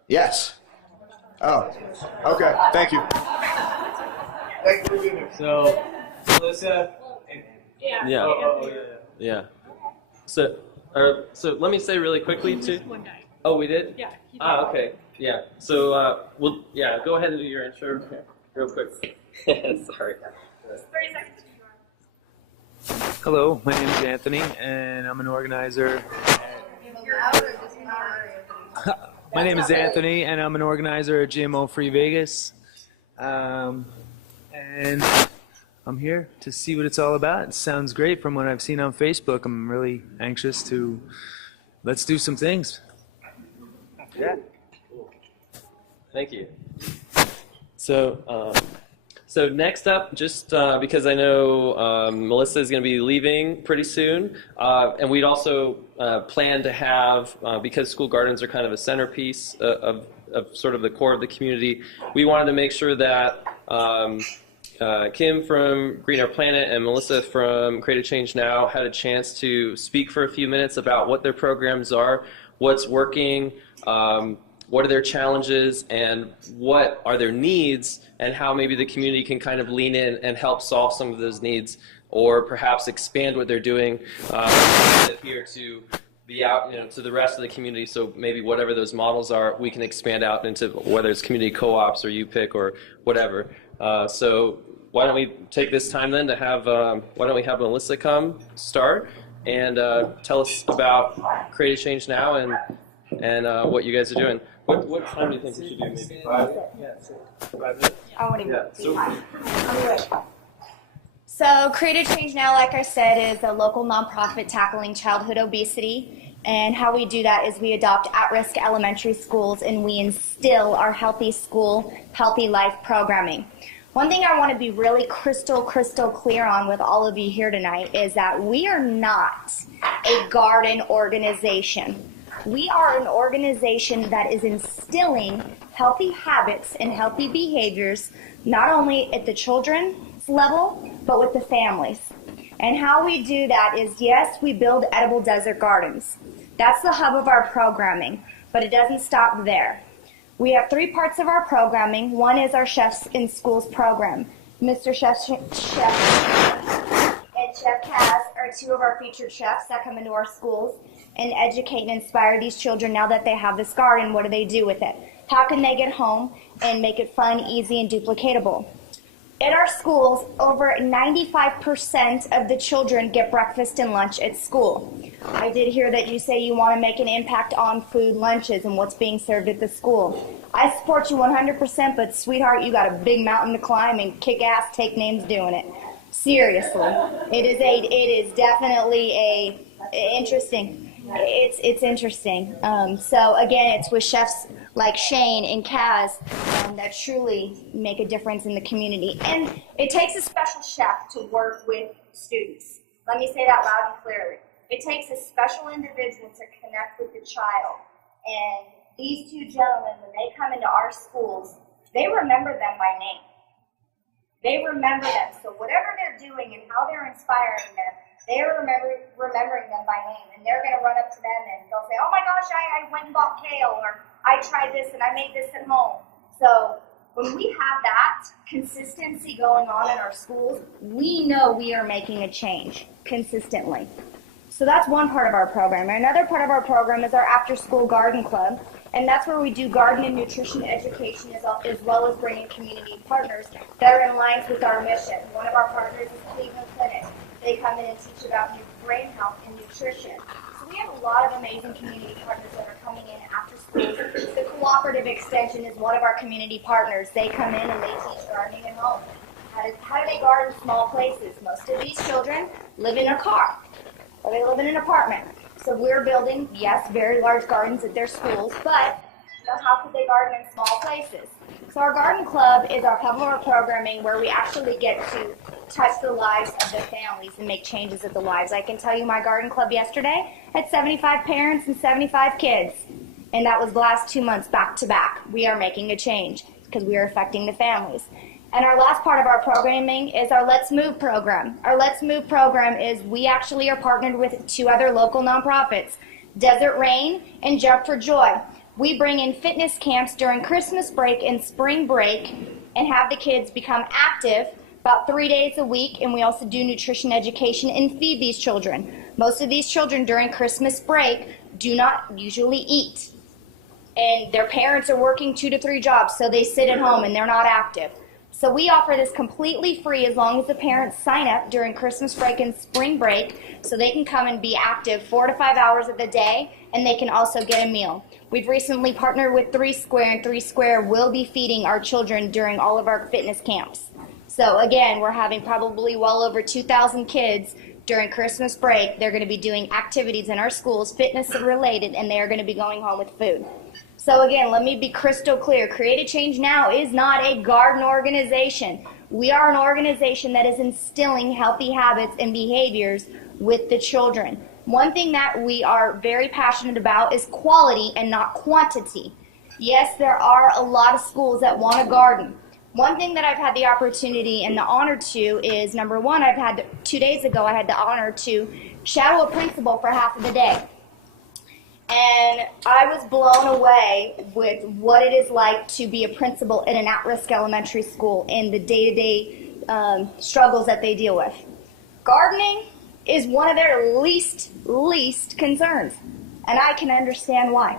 Yes. Oh, okay. Thank you. Thank you. So, Melissa. Yeah. Yeah. So let me say really quickly too. Oh, we did? Yeah. Okay. Yeah. So, go ahead and do your intro real quick. Sorry. 30 seconds. Hello, my name is Anthony, and I'm an organizer. My name is Anthony, and I'm an organizer at GMO Free Vegas. And I'm here to see what it's all about. It sounds great from what I've seen on Facebook. I'm really anxious to let's do some things. Yeah. Thank you. So next up, just because I know Melissa is going to be leaving pretty soon, and we'd also plan to have, because school gardens are kind of a centerpiece of sort of the core of the community, we wanted to make sure that Kim from Green Our Planet and Melissa from Create a Change Now had a chance to speak for a few minutes about what their programs are, what's working, what are their challenges, and what are their needs, and how maybe the community can kind of lean in and help solve some of those needs, or perhaps expand what they're doing here to be out, to the rest of the community. So maybe whatever those models are, we can expand out into whether it's community co-ops or UPIC or whatever. So why don't we take this time then to have, why don't we have Melissa come start and tell us about Create a Change Now and what you guys are doing. What time do you think we should do? Maybe 5? Yeah, 5 minutes. I want to Yeah. So Create a Change Now, like I said, is a local nonprofit tackling childhood obesity. And how we do that is we adopt at-risk elementary schools and we instill our healthy school, healthy life programming. One thing I want to be really crystal clear on with all of you here tonight is that we are not a garden organization. We are an organization that is instilling healthy habits and healthy behaviors, not only at the children's level, but with the families. And how we do that is, yes, we build edible desert gardens. That's the hub of our programming, but it doesn't stop there. We have 3 parts of our programming. One is our Chefs in Schools program. Mr. Chef and Chef Kaz are 2 of our featured chefs that come into our schools and educate and inspire these children. Now that they have this garden, what do they do with it? How can they get home and make it fun, easy, and duplicatable? At our schools, over 95% of the children get breakfast and lunch at school. I did hear that you say you want to make an impact on food lunches and what's being served at the school. I support you 100%, but sweetheart, you got a big mountain to climb and kick ass, take names doing it. Seriously, it is definitely interesting. It's interesting. So again, it's with chefs like Shane and Kaz that truly make a difference in the community. And it takes a special chef to work with students. Let me say that loud and clearly. It takes a special individual to connect with the child. And these 2 gentlemen, when they come into our schools, they remember them by name. They remember them. So whatever they're doing and how they're inspiring them, they're remembering them by name, and they're going to run up to them and they'll say, oh my gosh, I went and bought kale, or I tried this and I made this at home. So when we have that consistency going on in our schools, we know we are making a change consistently. So that's one part of our program. Another part of our program is our after-school garden club, and that's where we do garden and nutrition education as well as bringing community partners that are in line with our mission. One of our partners is Cleveland Clinic. They come in and teach about brain health and nutrition. So we have a lot of amazing community partners that are coming in after school. The Cooperative Extension is one of our community partners. They come in and they teach gardening at home. How do they garden small places? Most of these children live in a car or they live in an apartment. So we're building, yes, very large gardens at their schools, but how could they garden in small places? So our garden club is our hub of our programming where we actually get to touch the lives of the families and make changes of the lives. I can tell you my garden club yesterday had 75 parents and 75 kids, and that was the last 2 months back to back. We are making a change because we are affecting the families. And our last part of our programming is our Let's Move program. Our Let's Move program is we actually are partnered with 2 other local nonprofits, Desert Rain and Jump for Joy. We bring in fitness camps during Christmas break and spring break and have the kids become active about 3 days a week, and we also do nutrition education and feed these children. Most of these children during Christmas break do not usually eat, and their parents are working 2 to 3 jobs, so they sit at home and they're not active. So we offer this completely free as long as the parents sign up during Christmas break and spring break, so they can come and be active 4 to 5 hours of the day, and they can also get a meal. We've recently partnered with 3 Square, and 3 Square will be feeding our children during all of our fitness camps. So again, we're having probably well over 2,000 kids during Christmas break. They're going to be doing activities in our schools, fitness related, and they are going to be going home with food. So again, let me be crystal clear. Create a Change Now is not a garden organization. We are an organization that is instilling healthy habits and behaviors with the children. One thing that we are very passionate about is quality and not quantity. Yes, there are a lot of schools that want a garden. One thing that I've had the opportunity and the honor to is, number one, 2 days ago, I had the honor to shadow a principal for half of the day. And I was blown away with what it is like to be a principal in an at-risk elementary school and the day-to-day struggles that they deal with. Gardening is one of their least concerns, and I can understand why.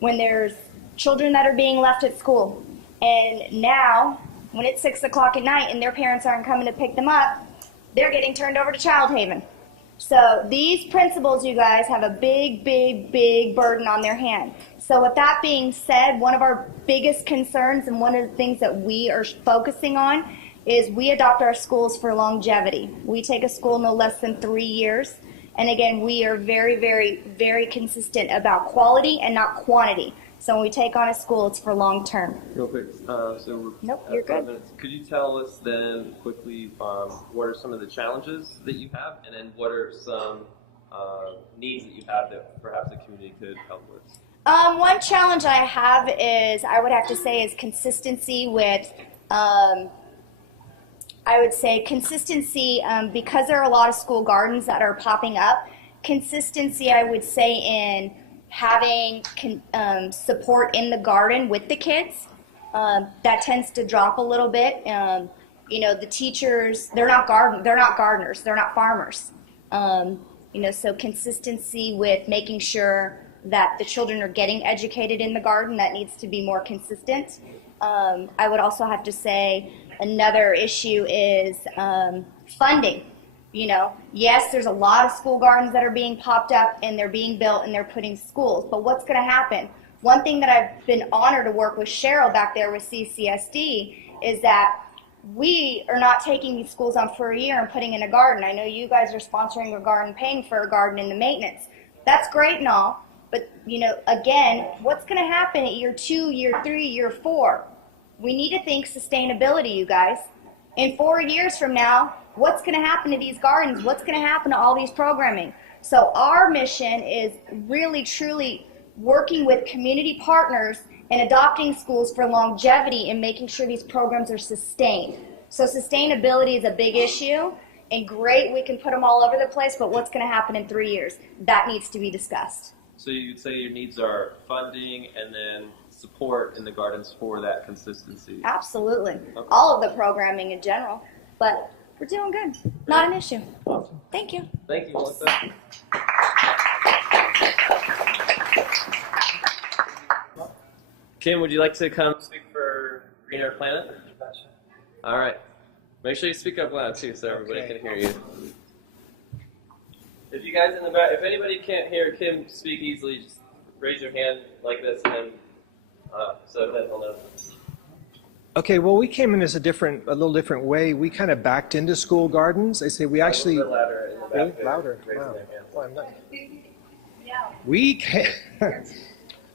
When there's children that are being left at school, and now when it's 6 o'clock at night and their parents aren't coming to pick them up, they're getting turned over to Child Haven. So these principals, you guys, have a big burden on their hand. So with that being said, one of our biggest concerns and one of the things that we are focusing on is we adopt our schools for longevity. We take a school no less than 3 years. And again, we are very consistent about quality and not quantity. So when we take on a school, it's for long term. Real quick, so nope, you're good. Minutes. Could you tell us then quickly what are some of the challenges that you have, and then what are some needs that you have that perhaps the community could help with? One challenge I have is, I would have to say, is consistency with, I would say consistency, because there are a lot of school gardens that are popping up, consistency, I would say, in having support in the garden with the kids. That tends to drop a little bit. You know, the teachers, they're not gardeners, they're not farmers. You know, so consistency with making sure that the children are getting educated in the garden, that needs to be more consistent. I would also have to say another issue is funding. You know, yes, there's a lot of school gardens that are being popped up and they're being built and they're putting schools, but what's going to happen? One thing that I've been honored to work with Cheryl back there with CCSD is that we are not taking these schools on for a year and putting in a garden. I know you guys are sponsoring a garden, paying for a garden and the maintenance. That's great and all, but you know, again, what's going to happen at year 2, year 3, year 4? We need to think sustainability, you guys. In 4 years from now, what's going to happen to these gardens? What's going to happen to all these programming? So our mission is really, truly working with community partners and adopting schools for longevity and making sure these programs are sustained. So sustainability is a big issue, and great, we can put them all over the place, but what's going to happen in 3 years? That needs to be discussed. So you'd say your needs are funding and then support in the gardens for that consistency? Absolutely. Okay. All of the programming in general, but we're doing good. Not an issue. Awesome. Thank you. Thank you, Melissa. Kim, would you like to come speak for Greener Planet? All right. Make sure you speak up loud too, so everybody can hear you. If you guys in the back, if anybody can't hear Kim speak easily, just raise your hand like this, and then so that he'll know. Okay, well, we came in as a little different way. We kind of backed into school gardens. I say we actually. A little bit louder in the back. Really? There, Louder. raising Wow. their hands. Well, I'm not. We came,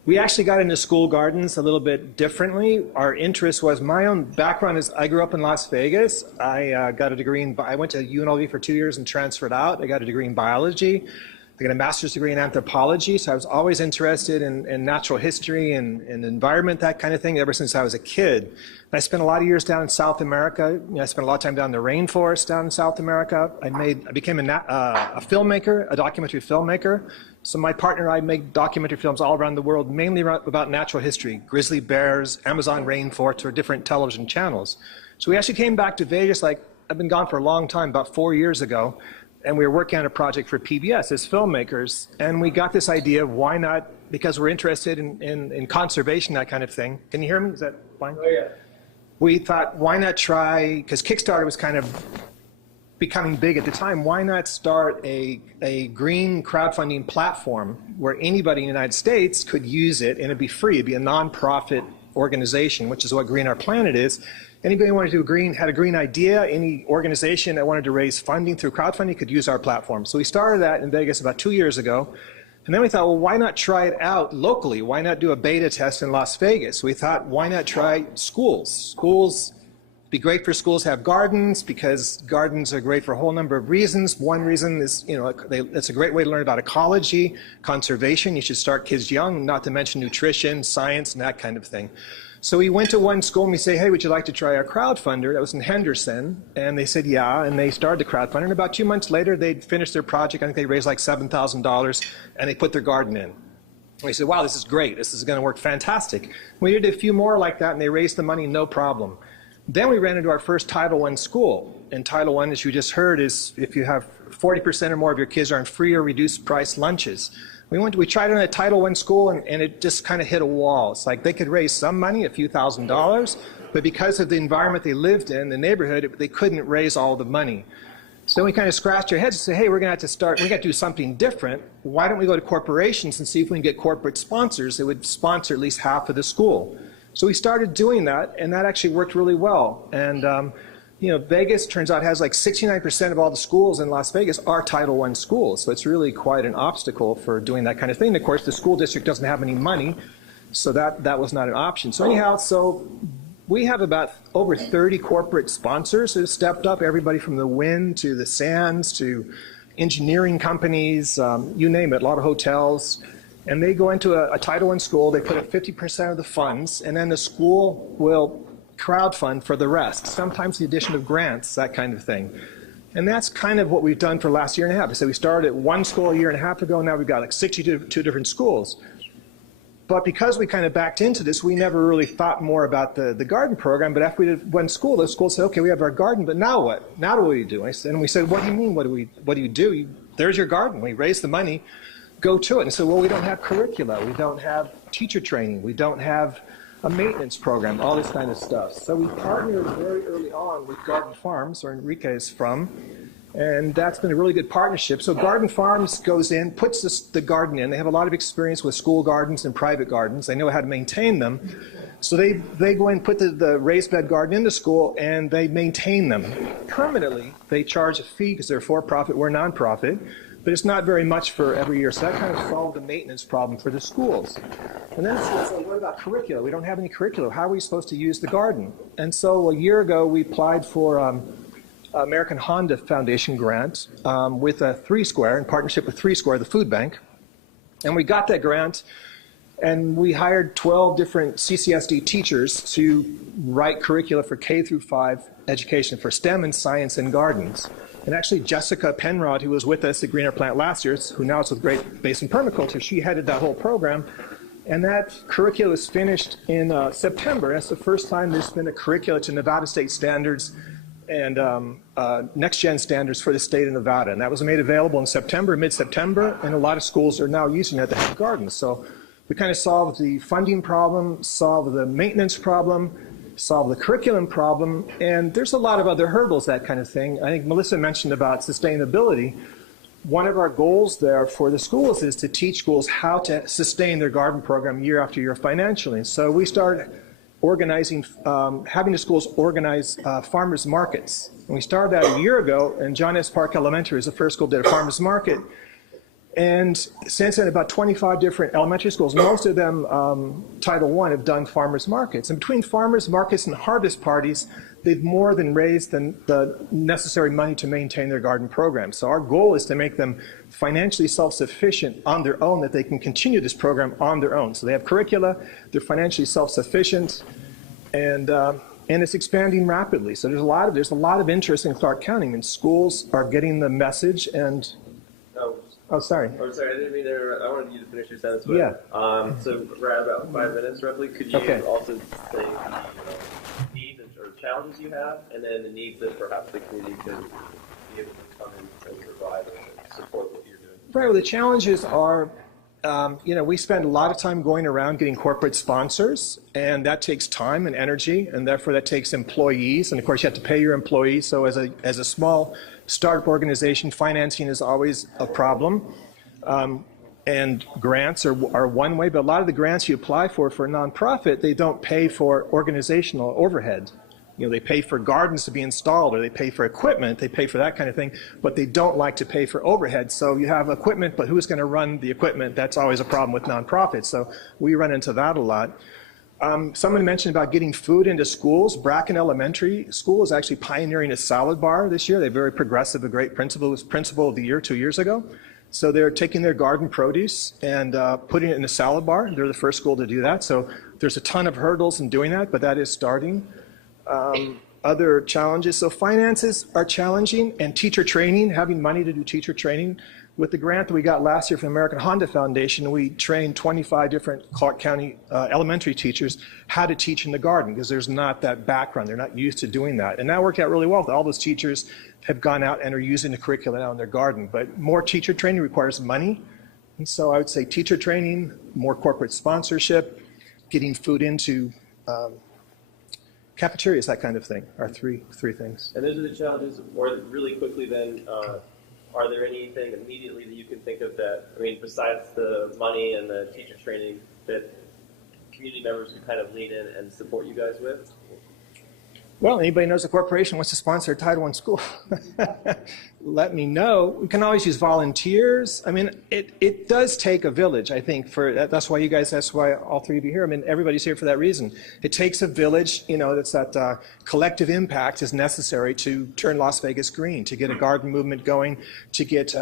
We actually got into school gardens a little bit differently. Our interest was, my own background is I grew up in Las Vegas. I got a degree in, I went to UNLV for 2 years and transferred out. I got a degree in biology. I got a master's degree in anthropology, so I was always interested in natural history and environment, that kind of thing, ever since I was a kid. And I spent a lot of years down in South America. I spent a lot of time down in the rainforest down in South America. I became a filmmaker, a documentary filmmaker. So my partner and I make documentary films all around the world, mainly about natural history, grizzly bears, Amazon rainforests, or different television channels. So we actually came back to Vegas, like, I've been gone for a long time, about 4 years ago, and we were working on a project for PBS as filmmakers, and we got this idea of why not, because we're interested in conservation, that kind of thing. Can you hear me? Is that fine? Oh, yeah. We thought, why not try, because Kickstarter was kind of becoming big at the time, why not start a green crowdfunding platform where anybody in the United States could use it and it'd be free. It'd be a non-profit organization, which is what Green Our Planet is. Anybody who wanted to do had a green idea, any organization that wanted to raise funding through crowdfunding could use our platform. So we started that in Vegas about 2 years ago. And then we thought, well, why not try it out locally? Why not do a beta test in Las Vegas? We thought, why not try schools? Schools, be great for schools to have gardens, because gardens are great for a whole number of reasons. One reason is, it's a great way to learn about ecology, conservation. You should start kids young, not to mention nutrition, science, and that kind of thing. So we went to one school and we say, hey, would you like to try our crowdfunder? That was in Henderson. And they said, yeah, and they started the crowdfunder. And about 2 months later, they'd finished their project. I think they raised like $7,000, and they put their garden in. We said, wow, this is great. This is going to work fantastic. We did a few more like that, and they raised the money, no problem. Then we ran into our first Title I school. And Title I, as you just heard, is if you have 40% or more of your kids are on free or reduced price lunches. We tried it in a Title I school, and it just kind of hit a wall. It's like they could raise some money, a few $1,000s, but because of the environment they lived in, the neighborhood, they couldn't raise all the money. So we kind of scratched our heads and said, hey, we're going to have to start, we got to do something different. Why don't we go to corporations and see if we can get corporate sponsors that would sponsor at least half of the school? So we started doing that, and that actually worked really well. And Vegas, turns out, has like 69% of all the schools in Las Vegas are Title I schools. So it's really quite an obstacle for doing that kind of thing. And of course, the school district doesn't have any money, so that was not an option. So anyhow, so we have about over 30 corporate sponsors who have stepped up, everybody from the wind to the sands to engineering companies, you name it, a lot of hotels. And they go into a Title I school, they put up 50% of the funds, and then the school will crowdfund for the rest, sometimes the addition of grants, that kind of thing. And that's kind of what we've done for the last year and a half. So we started at one school a year and a half ago, now we've got like 62 different schools. But because we kind of backed into this, we never really thought more about the garden program. But after we did one school, the school said, okay, we have our garden, but now what? Now what do we do? And we said, what do you mean, what do you do? There's your garden. We raise the money, go to it. And so, well, we don't have curricula, we don't have teacher training, we don't have a maintenance program, all this kind of stuff. So we partnered very early on with Garden Farms, where Enrique is from, and that's been a really good partnership. So Garden Farms goes in, puts the garden in. They have a lot of experience with school gardens and private gardens. They know how to maintain them. So they go in, put the raised bed garden in the school, and they maintain them permanently. They charge a fee because they're for-profit, we're nonprofit. But it's not very much for every year. So that kind of solved the maintenance problem for the schools. And then it's like, what about curricula? We don't have any curricula. How are we supposed to use the garden? And so a year ago, we applied for American Honda Foundation grant with a 3 Square, in partnership with 3 Square, the food bank. And we got that grant, and we hired 12 different CCSD teachers to write curricula for K through 5 education for STEM and science and gardens. And actually, Jessica Penrod, who was with us at Green Our Planet last year, who now is with Great Basin Permaculture, she headed that whole program. And that curricula was finished in September. That's the first time there's been a curricula to Nevada state standards and next-gen standards for the state of Nevada. And that was made available in September, mid-September, and a lot of schools are now using it to have gardens. So we kind of solved the funding problem, solved the maintenance problem, solve the curriculum problem, and there's a lot of other hurdles, that kind of thing. I think Melissa mentioned about sustainability. One of our goals there for the schools is to teach schools how to sustain their garden program year after year financially. So we started organizing, having the schools organize farmers markets. And we started that a year ago, and John S. Park Elementary is the first school that did a farmers market. And since then, about 25 different elementary schools, most of them Title I, have done farmers markets. And between farmers markets and harvest parties, they've more than raised the necessary money to maintain their garden program. So our goal is to make them financially self-sufficient on their own, that they can continue this program on their own. So they have curricula, they're financially self-sufficient, and it's expanding rapidly. So there's a lot of interest in Clark County. I mean, schools are getting the message, and oh, sorry. Oh, sorry, I didn't mean to. I wanted you to finish your sentence. But, Yeah. So we're at about 5 minutes roughly. Could you also say needs or challenges you have, and then the needs that perhaps the community could be able to come in and provide or support what you're doing? Right. Well, the challenges are, we spend a lot of time going around getting corporate sponsors, and that takes time and energy, and therefore that takes employees. And of course, you have to pay your employees. So as a small startup organization, financing is always a problem. And grants are one way, but a lot of the grants you apply for a nonprofit, they don't pay for organizational overhead. They pay for gardens to be installed, or they pay for equipment, they pay for that kind of thing, but they don't like to pay for overhead. So you have equipment, but who's going to run the equipment? That's always a problem with nonprofits. So we run into that a lot. Someone mentioned about getting food into schools. Bracken Elementary School is actually pioneering a salad bar this year. They're very progressive, a great principal. It was principal of the year 2 years ago. So they're taking their garden produce and putting it in a salad bar. They're the first school to do that. So there's a ton of hurdles in doing that, but that is starting. Other challenges. So finances are challenging, and teacher training, having money to do teacher training. With the grant that we got last year from the American Honda Foundation, we trained 25 different Clark County elementary teachers how to teach in the garden, because there's not that background. They're not used to doing that. And that worked out really well. All those teachers have gone out and are using the curricula now in their garden. But more teacher training requires money. And so I would say teacher training, more corporate sponsorship, getting food into cafeterias, that kind of thing, are three things. And those are the challenges. Or really quickly then, are there anything immediately that you can think of that, besides the money and the teacher training, that community members can kind of lean in and support you guys with? Well, anybody knows a corporation wants to sponsor a Title I school, let me know. We can always use volunteers. It does take a village, I think. That's why all three of you here. Everybody's here for that reason. It takes a village. That's that collective impact is necessary to turn Las Vegas green, to get a garden movement going, to get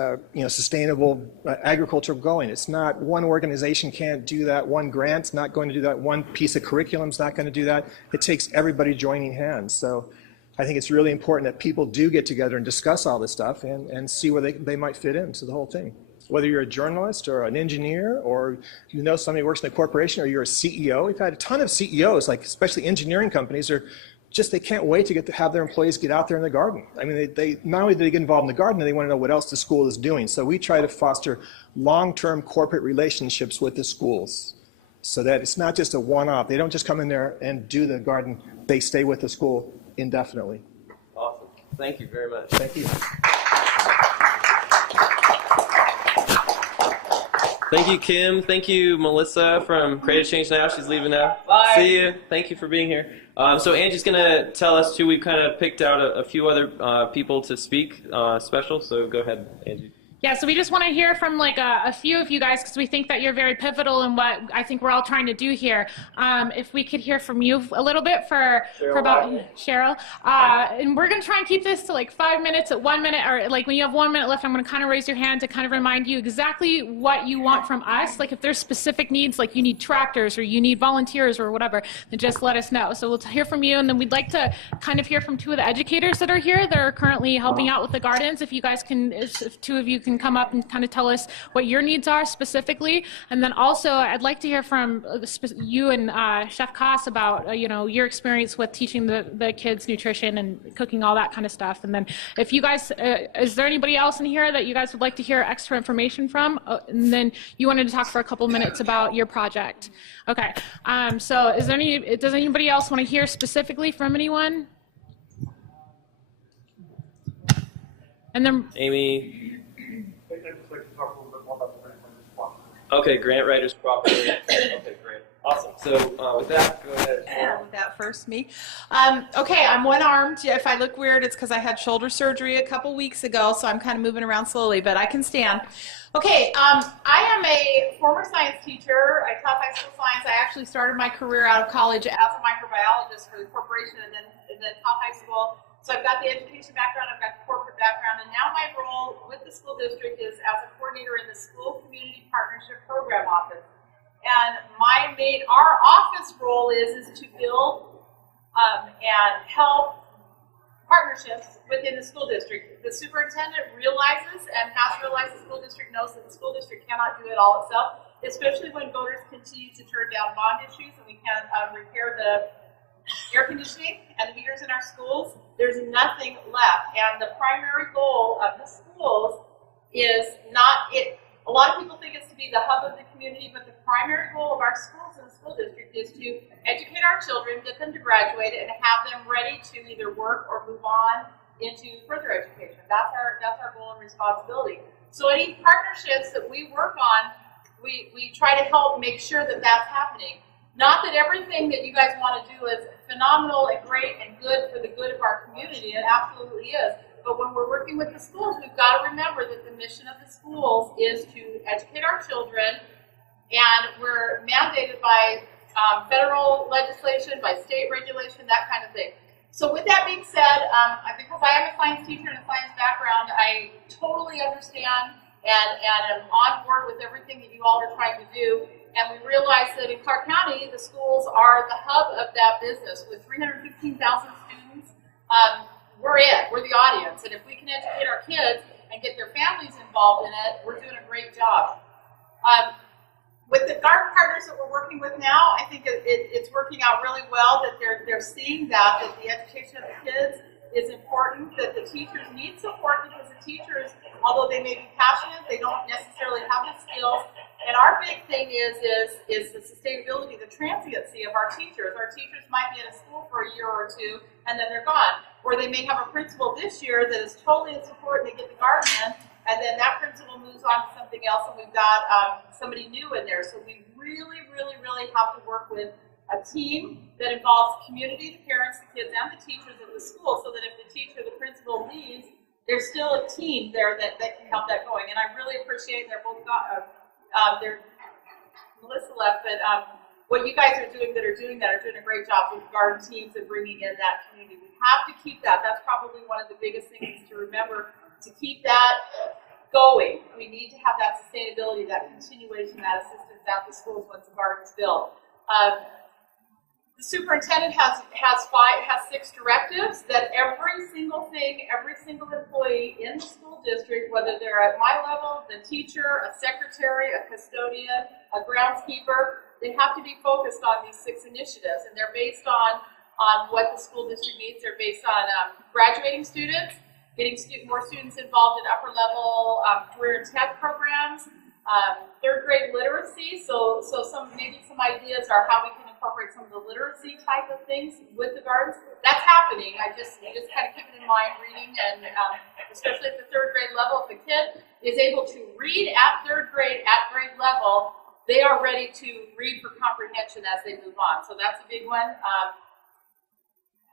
sustainable agriculture going. It's not one organization can't do that. One grant's not going to do that. One piece of curriculum's not going to do that. It takes everybody joining hands. So I think it's really important that people do get together and discuss all this stuff and see where they might fit into the whole thing. Whether you're a journalist or an engineer, or somebody who works in a corporation, or you're a CEO. We've had a ton of CEOs, especially engineering companies, they can't wait to have their employees get out there in the garden. They not only do they get involved in the garden, they want to know what else the school is doing. So we try to foster long-term corporate relationships with the schools, so that it's not just a one-off. They don't just come in there and do the garden. They stay with the school indefinitely. Awesome. Thank you very much. Thank you. Thank you, Kim. Thank you, Melissa from Create a Change Now. She's leaving now. Bye. See you. Thank you for being here. So Angie's going to tell us, too, we've kind of picked out a few other people to speak special. So go ahead, Angie. Yeah, so we just want to hear from a few of you guys, because we think that you're very pivotal in what I think we're all trying to do here. If we could hear from you a little bit for about Cheryl. And we're going to try and keep this to 5 minutes, 1 minute, or when you have 1 minute left, I'm going to kind of raise your hand to kind of remind you exactly what you want from us. If there's specific needs, you need tractors or you need volunteers or whatever, then just let us know. So we'll hear from you, and then we'd like to kind of hear from two of the educators that are here that are currently helping out with the gardens. If you guys can, if two of you can come up and kind of tell us what your needs are specifically. And then also I'd like to hear from you and Chef Koss about your experience with teaching the kids nutrition and cooking, all that kind of stuff. And then if you guys, is there anybody else in here that you guys would like to hear extra information from? And then you wanted to talk for a couple minutes about your project. Okay, so does anybody else want to hear specifically from anyone? And then Amy. Okay, grant writers properly. Okay, great. Awesome. So with that, go ahead. With that first, me. Okay, I'm one-armed. If I look weird, it's because I had shoulder surgery a couple weeks ago, so I'm kind of moving around slowly, but I can stand. Okay, I am a former science teacher. I taught high school science. I actually started my career out of college as a microbiologist for the corporation and then taught high school. So I've got the education background, I've got the corporate background, and now my role with the school district is as a coordinator in the School Community Partnership Program Office. And our office role is to build and help partnerships within the school district. The superintendent realizes and has realized the school district knows that the school district cannot do it all itself, especially when voters continue to turn down bond issues and we can't repair the air conditioning and the heaters in our schools. There's nothing left. And the primary goal of the schools is not it. A lot of people think it's to be the hub of the community, but the primary goal of our schools in the school district is to educate our children, get them to graduate, and have them ready to either work or move on into further education. That's our goal and responsibility. So any partnerships that we work on, we try to help make sure that that's happening. Not that everything that you guys want to do is phenomenal and great and good for the good of our community. It absolutely is. But when we're working with the schools, we've got to remember that the mission of the schools is to educate our children, and we're mandated by federal legislation, by state regulation, that kind of thing. So with that being said, because I am a science teacher and a science background, I totally understand and am on board with everything that you all are trying to do. And we realize that in Clark County, the schools are the hub of that business. With 315,000 students, we're the audience. And if we can educate our kids and get their families involved in it, we're doing a great job. With the garden partners that we're working with now, I think it's working out really well, that they're seeing that the education of the kids is important, that the teachers need support, because the teachers, although they may be passionate, they don't necessarily have the skills. And our big thing is the sustainability, the transiency of our teachers. Our teachers might be at a school for a year or two, and then they're gone. Or they may have a principal this year that is totally in support, and they get the garden in, and then that principal moves on to something else, and we've got somebody new in there. So we really, really, really have to work with a team that involves community, the parents, the kids, and the teachers of the school, so that if the teacher, the principal leaves, there's still a team there that can help that going. And I really appreciate they're both Melissa left, but what you guys are doing are doing a great job with garden teams and bringing in that community. We have to keep that. That's probably one of the biggest things to remember, to keep that going. We need to have that sustainability, that continuation, that assistance at the schools once the garden's built. The superintendent has 6 directives that every single thing, every single employee in the school district, whether they're at my level, the teacher, a secretary, a custodian, a groundskeeper, they have to be focused on these 6 initiatives, and they're based on what the school district needs. They're based on graduating students, getting more students involved in upper level career and tech programs, 3rd grade literacy. So maybe some ideas are how we can incorporate some of the literacy type of things with the gardens. That's happening. You just kind of keep it in mind, reading, and especially at the 3rd grade level, if the kid is able to read at 3rd grade, at grade level, they are ready to read for comprehension as they move on. So that's a big one.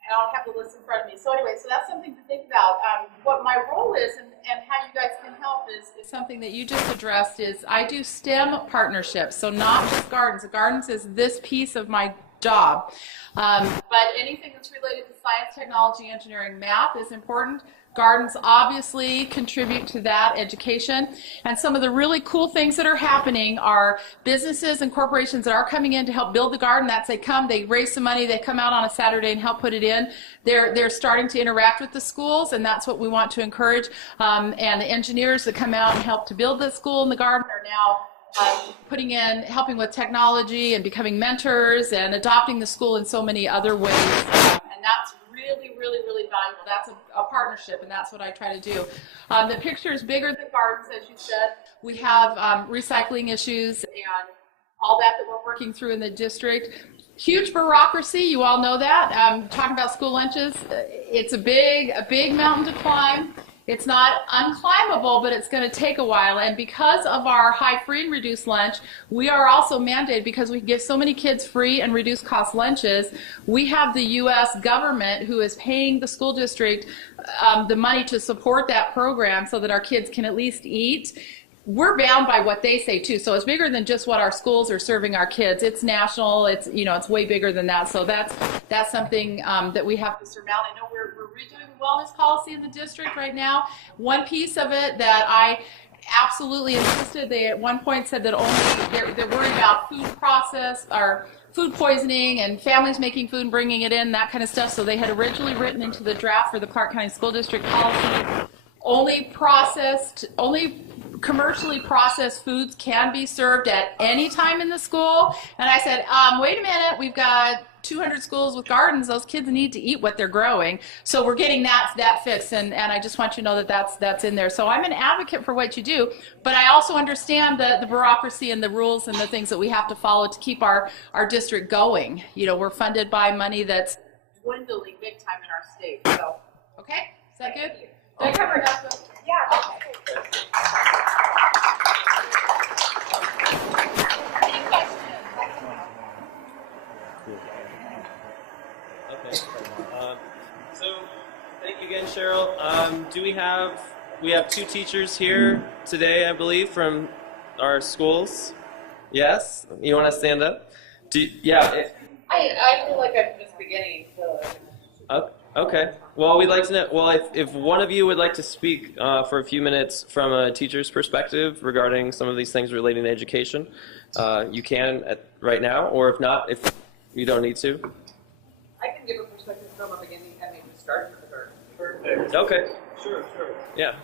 I don't have the list in front of me. So anyway, so that's something to think about. What my role is and how you guys can help is something that you just addressed. Is I do STEM partnerships, so not just gardens. The gardens is this piece of my job. But anything that's related to science, technology, engineering, math is important. Gardens obviously contribute to that education. And some of the really cool things that are happening are businesses and corporations that are coming in to help build the garden. They raise some money, they come out on a Saturday and help put it in. They're starting to interact with the schools, and that's what we want to encourage. And the engineers that come out and help to build the school and the garden are now helping with technology and becoming mentors and adopting the school in so many other ways. And that's really, really, really valuable. That's a partnership, and that's what I try to do. The picture is bigger than gardens, as you said. We have recycling issues and all that we're working through in the district. Huge bureaucracy, you all know that. Talking about school lunches, it's a big mountain to climb. It's not unclimbable, but it's going to take a while. And because of our high free and reduced lunch, we are also mandated, because we give so many kids free and reduced cost lunches, we have the U.S. government who is paying the school district the money to support that program so that our kids can at least eat. We're bound by what they say too, so it's bigger than just what our schools are serving our kids. It's national. It's it's way bigger than that. So that's something that we have to surmount. I know we're redoing the wellness policy in the district right now. One piece of it that I absolutely insisted, they at one point said that only they're worried about food process or food poisoning and families making food and bringing it in, that kind of stuff. So they had originally written into the draft for the Clark County School District policy, only commercially processed foods can be served at any time in the school. And I said, wait a minute, we've got 200 schools with gardens. Those kids need to eat what they're growing. So we're getting that fixed, and I just want you to know that that's in there. So I'm an advocate for what you do, but I also understand the bureaucracy and the rules and the things that we have to follow to keep our district going. We're funded by money that's dwindling big time in our state. So, okay, is that good? Did I cover enough? Yeah. Okay. Any questions? Okay. So thank you again, Cheryl. We have two teachers here today, I believe, from our schools. Yes? You want to stand up? I feel like I'm just beginning to. Okay. Well, we'd like to know. Well, if one of you would like to speak for a few minutes from a teacher's perspective regarding some of these things relating to education, you can right now, or if not, if you don't need to. I can give a perspective from the beginning, having started with the garden. Okay. Sure. Yeah.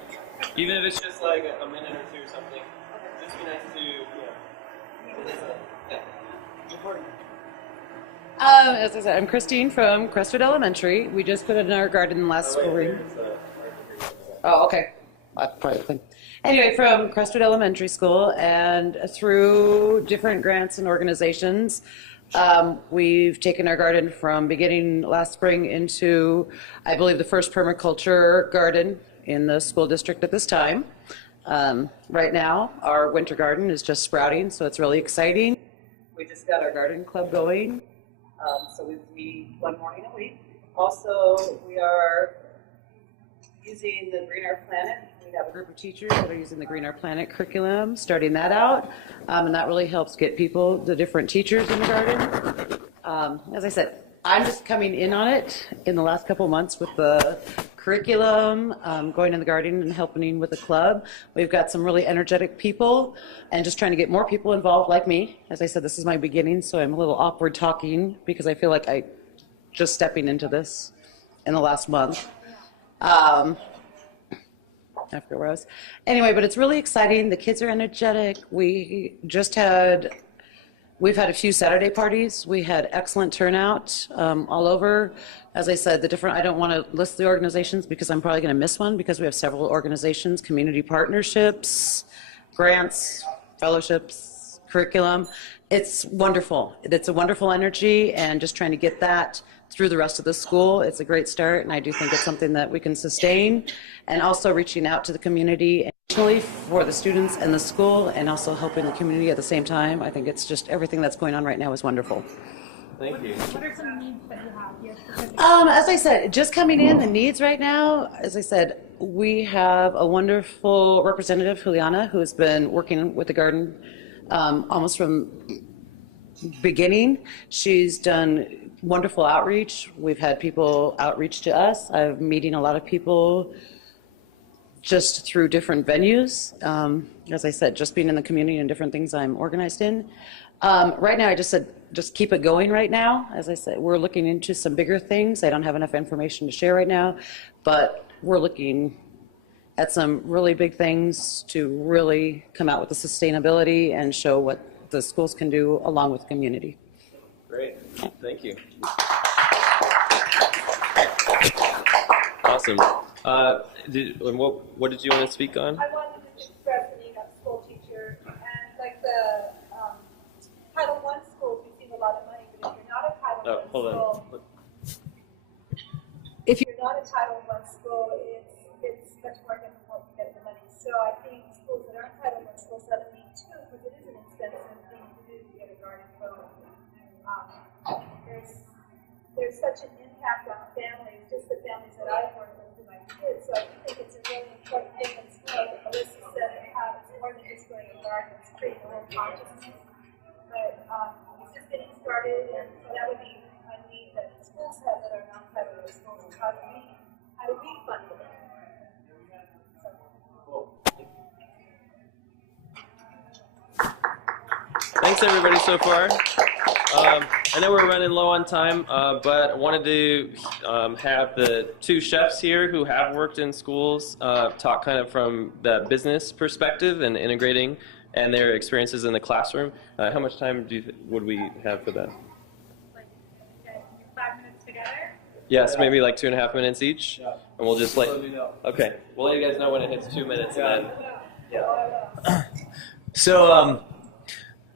Even if it's just like a minute or two or something, just be nice to. As I said, I'm Christine from Crestwood Elementary. We just put in our garden last spring. Oh, okay. Anyway, from Crestwood Elementary School, and through different grants and organizations, we've taken our garden from beginning last spring into, I believe, the first permaculture garden in the school district at this time. Right now, our winter garden is just sprouting, so it's really exciting. We just got our garden club going. So we meet one morning a week. Also, we are using the Green Our Planet. We have a group of teachers that are using the Green Our Planet curriculum, starting that out. And that really helps get the different teachers in the garden. As I said, I'm just coming in on it in the last couple months with the curriculum, going in the garden and helping with the club. We've got some really energetic people and just trying to get more people involved like me. As I said, this is my beginning, so I'm a little awkward talking because I feel like I just stepping into this in the last month. I forget where I was. Anyway, but it's really exciting. The kids are energetic. We've had a few Saturday parties. We had excellent turnout all over. As I said, I don't want to list the organizations because I'm probably going to miss one, because we have several organizations, community partnerships, grants, fellowships, curriculum. It's wonderful. It's a wonderful energy, and just trying to get that through the rest of the school. It's a great start, and I do think it's something that we can sustain, and also reaching out to the community for the students and the school, and also helping the community at the same time. I think it's just everything that's going on right now is wonderful. Thank you. What are some needs that you have? As I said, just coming in, the needs right now, as I said, we have a wonderful representative, Juliana, who's been working with the garden almost from beginning. She's done wonderful outreach. We've had people outreach to us. I'm meeting a lot of people just through different venues. As I said, just being in the community and different things I'm organized in. Right now, I just said, just keep it going right now. As I said, we're looking into some bigger things. I don't have enough information to share right now, but we're looking at some really big things to really come out with the sustainability and show what the schools can do along with the community. Great. Thank you. Awesome. What did you want to speak on? I wanted to express being a school teacher, and like the Title I schools receive a lot of money, but if you're not a Title I school, if you're not a Title I school, it's much more I think schools that are entitled are schools that need too, because it is an expensive thing to do to get a garden going. There's such an impact on families, just the families that I've worked with my kids. So I do think it's a really important thing in school that Melissa said to have. It's more than just going to a garden, it's creating a little consciousness. But it's just getting started, and so that would be a need that schools have that are not entitled to schools. How do we fund it? Thanks everybody so far. I know we're running low on time, but I wanted to have the two chefs here who have worked in schools talk kind of from the business perspective and integrating and their experiences in the classroom. How much time would we have for that? 5 minutes together? Yes, maybe like 2.5 minutes each, and we'll just okay, we'll let you guys know when it hits 2 minutes. And then. So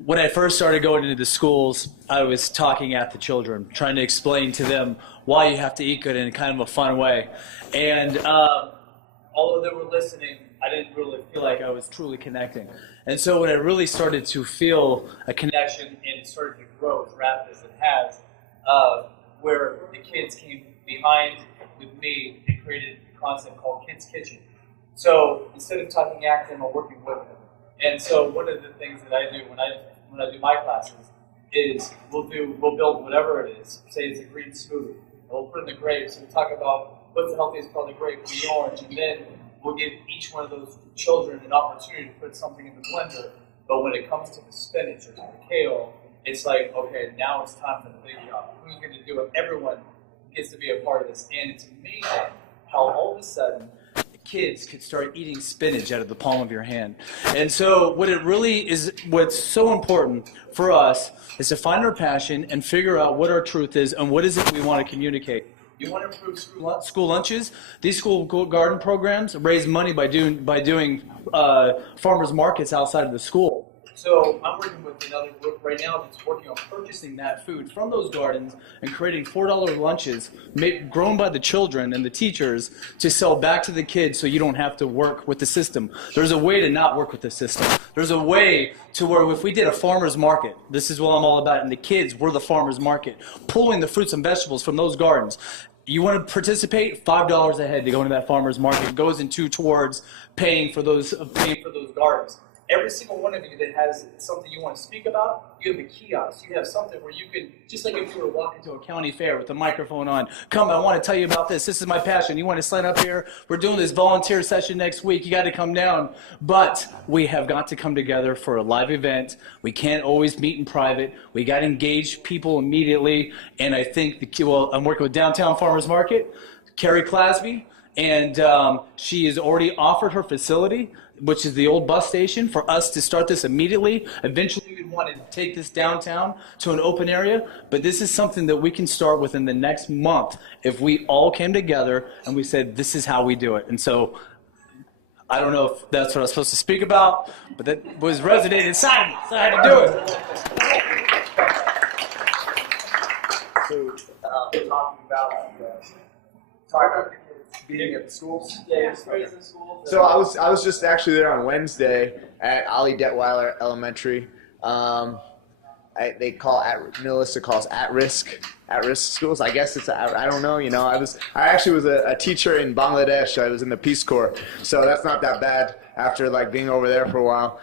when I first started going into the schools, I was talking at the children, trying to explain to them why you have to eat good in kind of a fun way. And although they were listening, I didn't really feel like I was truly connecting. And so when I really started to feel a connection and started to grow as rapid as it has, where the kids came behind with me and created a concept called Kids Kitchen. So instead of talking at them, I'm working with them. And so one of the things that I do when I do my classes is we'll build whatever it is. Say it's a green smoothie. And we'll put in the grapes and we'll talk about what's the healthiest part of the grape, the orange, and then we'll give each one of those children an opportunity to put something in the blender. But when it comes to the spinach or to the kale, it's like, okay, now it's time for the big job. Who's going to do it? Everyone gets to be a part of this. And it's amazing how all of a sudden kids could start eating spinach out of the palm of your hand. And so what it really is, what's so important for us is to find our passion and figure out what our truth is and what is it we want to communicate. You want to improve school lunches? These school garden programs raise money by doing farmers markets outside of the school. So I'm working with another group right now that's working on purchasing that food from those gardens and creating $4 lunches grown by the children and the teachers to sell back to the kids so you don't have to work with the system. There's a way to not work with the system. There's a way to where if we did a farmer's market, this is what I'm all about, and the kids were the farmer's market, pulling the fruits and vegetables from those gardens. You want to participate? $5 a head to go into that farmer's market. It goes towards paying for those gardens. Every single one of you that has something you want to speak about, you have a kiosk. You have something where you can, just like if you were to walk into a county fair with a microphone on, come, I want to tell you about this. This is my passion. You want to sign up here? We're doing this volunteer session next week. You got to come down. But we have got to come together for a live event. We can't always meet in private. We got to engage people immediately. And I think, I'm working with Downtown Farmers Market, Carrie Clasby, and she has already offered her facility, which is the old bus station, for us to start this immediately. Eventually, we want to take this downtown to an open area, but this is something that we can start within the next month if we all came together and we said, this is how we do it. And so, I don't know if that's what I was supposed to speak about, but that was resonating inside me, so I had to do it. So, talking about being at the schools? Yeah, experience in schools. So I was just actually there on Wednesday at Ali Detweiler Elementary. They call Melissa calls at-risk schools. I guess it's I don't know. I actually was a teacher in Bangladesh. I was in the Peace Corps, so that's not that bad after being over there for a while.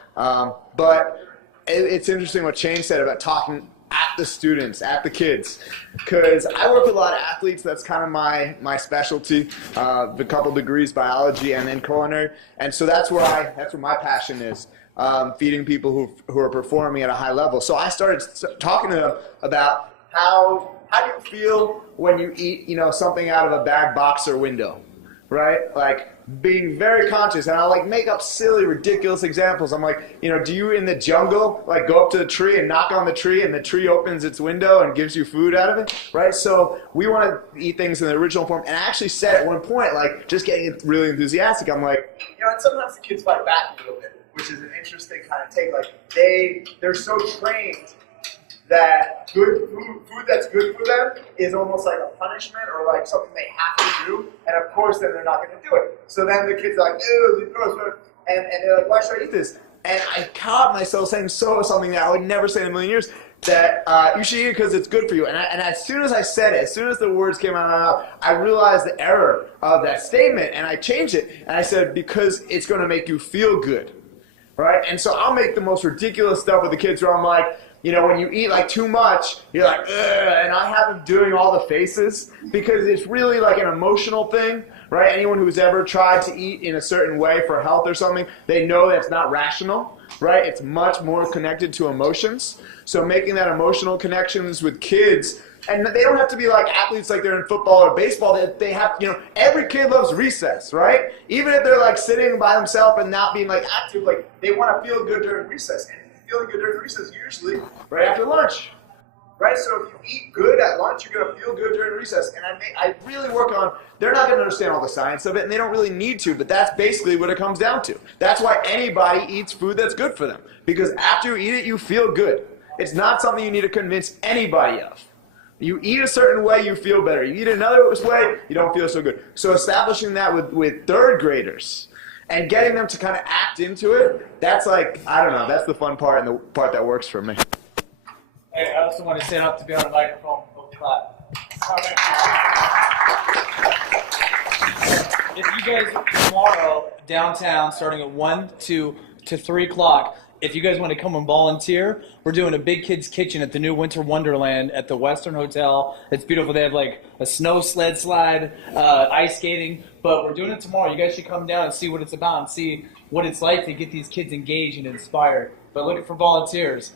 But it's interesting what Shane said about talking at the students, at the kids, because I work with a lot of athletes. That's kind of my specialty. A couple degrees, biology, and then culinary, and so that's where my passion is, feeding people who are performing at a high level. So I started talking to them about how do you feel when you eat something out of a bag, box, or window, right? Like being very conscious, and I'll make up silly, ridiculous examples. I'm like, do you in the jungle go up to the tree and knock on the tree, and the tree opens its window and gives you food out of it, right? So we want to eat things in the original form. And I actually said at one point, just getting really enthusiastic, I'm like, and sometimes the kids fight back a little bit, which is an interesting kind of take. They're so trained that good food that's good for them is almost like a punishment or something they have to do, and of course then they're not going to do it. So then the kids are like, ew, And they're like, why should I eat this? And I caught myself saying something that I would never say in a million years, that you should eat it because it's good for you. And as soon as I said it, as soon as the words came out of my mouth, I realized the error of that statement, and I changed it. And I said, because it's going to make you feel good, right? And so I'll make the most ridiculous stuff with the kids where I'm like, you know, when you eat like too much, you're like, ugh, and I have them doing all the faces because it's really like an emotional thing, right? Anyone who's ever tried to eat in a certain way for health or something, they know that it's not rational, right? It's much more connected to emotions. So making that emotional connections with kids, and they don't have to be like athletes like they're in football or baseball. They have, you know, every kid loves recess, right? Even if they're like sitting by themselves and not being like active, like they want to feel good during recess. And feeling good during recess usually right after lunch, right? So if you eat good at lunch, you're going to feel good during recess. And I really work on, they're not going to understand all the science of it, and they don't really need to, but that's basically what it comes down to. That's why anybody eats food that's good for them, because after you eat it, you feel good. It's not something you need to convince anybody of. You eat a certain way, you feel better. You eat another way, you don't feel so good. So establishing that with third graders and getting them to kind of act into it, that's like, I don't know, that's the fun part and the part that works for me. Hey, I also want to stand up to be on the microphone. If you guys tomorrow downtown, starting at 1 to 3 o'clock, if you guys want to come and volunteer, we're doing a big kids kitchen at the new Winter Wonderland at the Western Hotel. It's beautiful. They have like a snow slide, ice skating, but we're doing it tomorrow. You guys should come down and see what it's about and see what it's like to get these kids engaged and inspired. But looking for volunteers,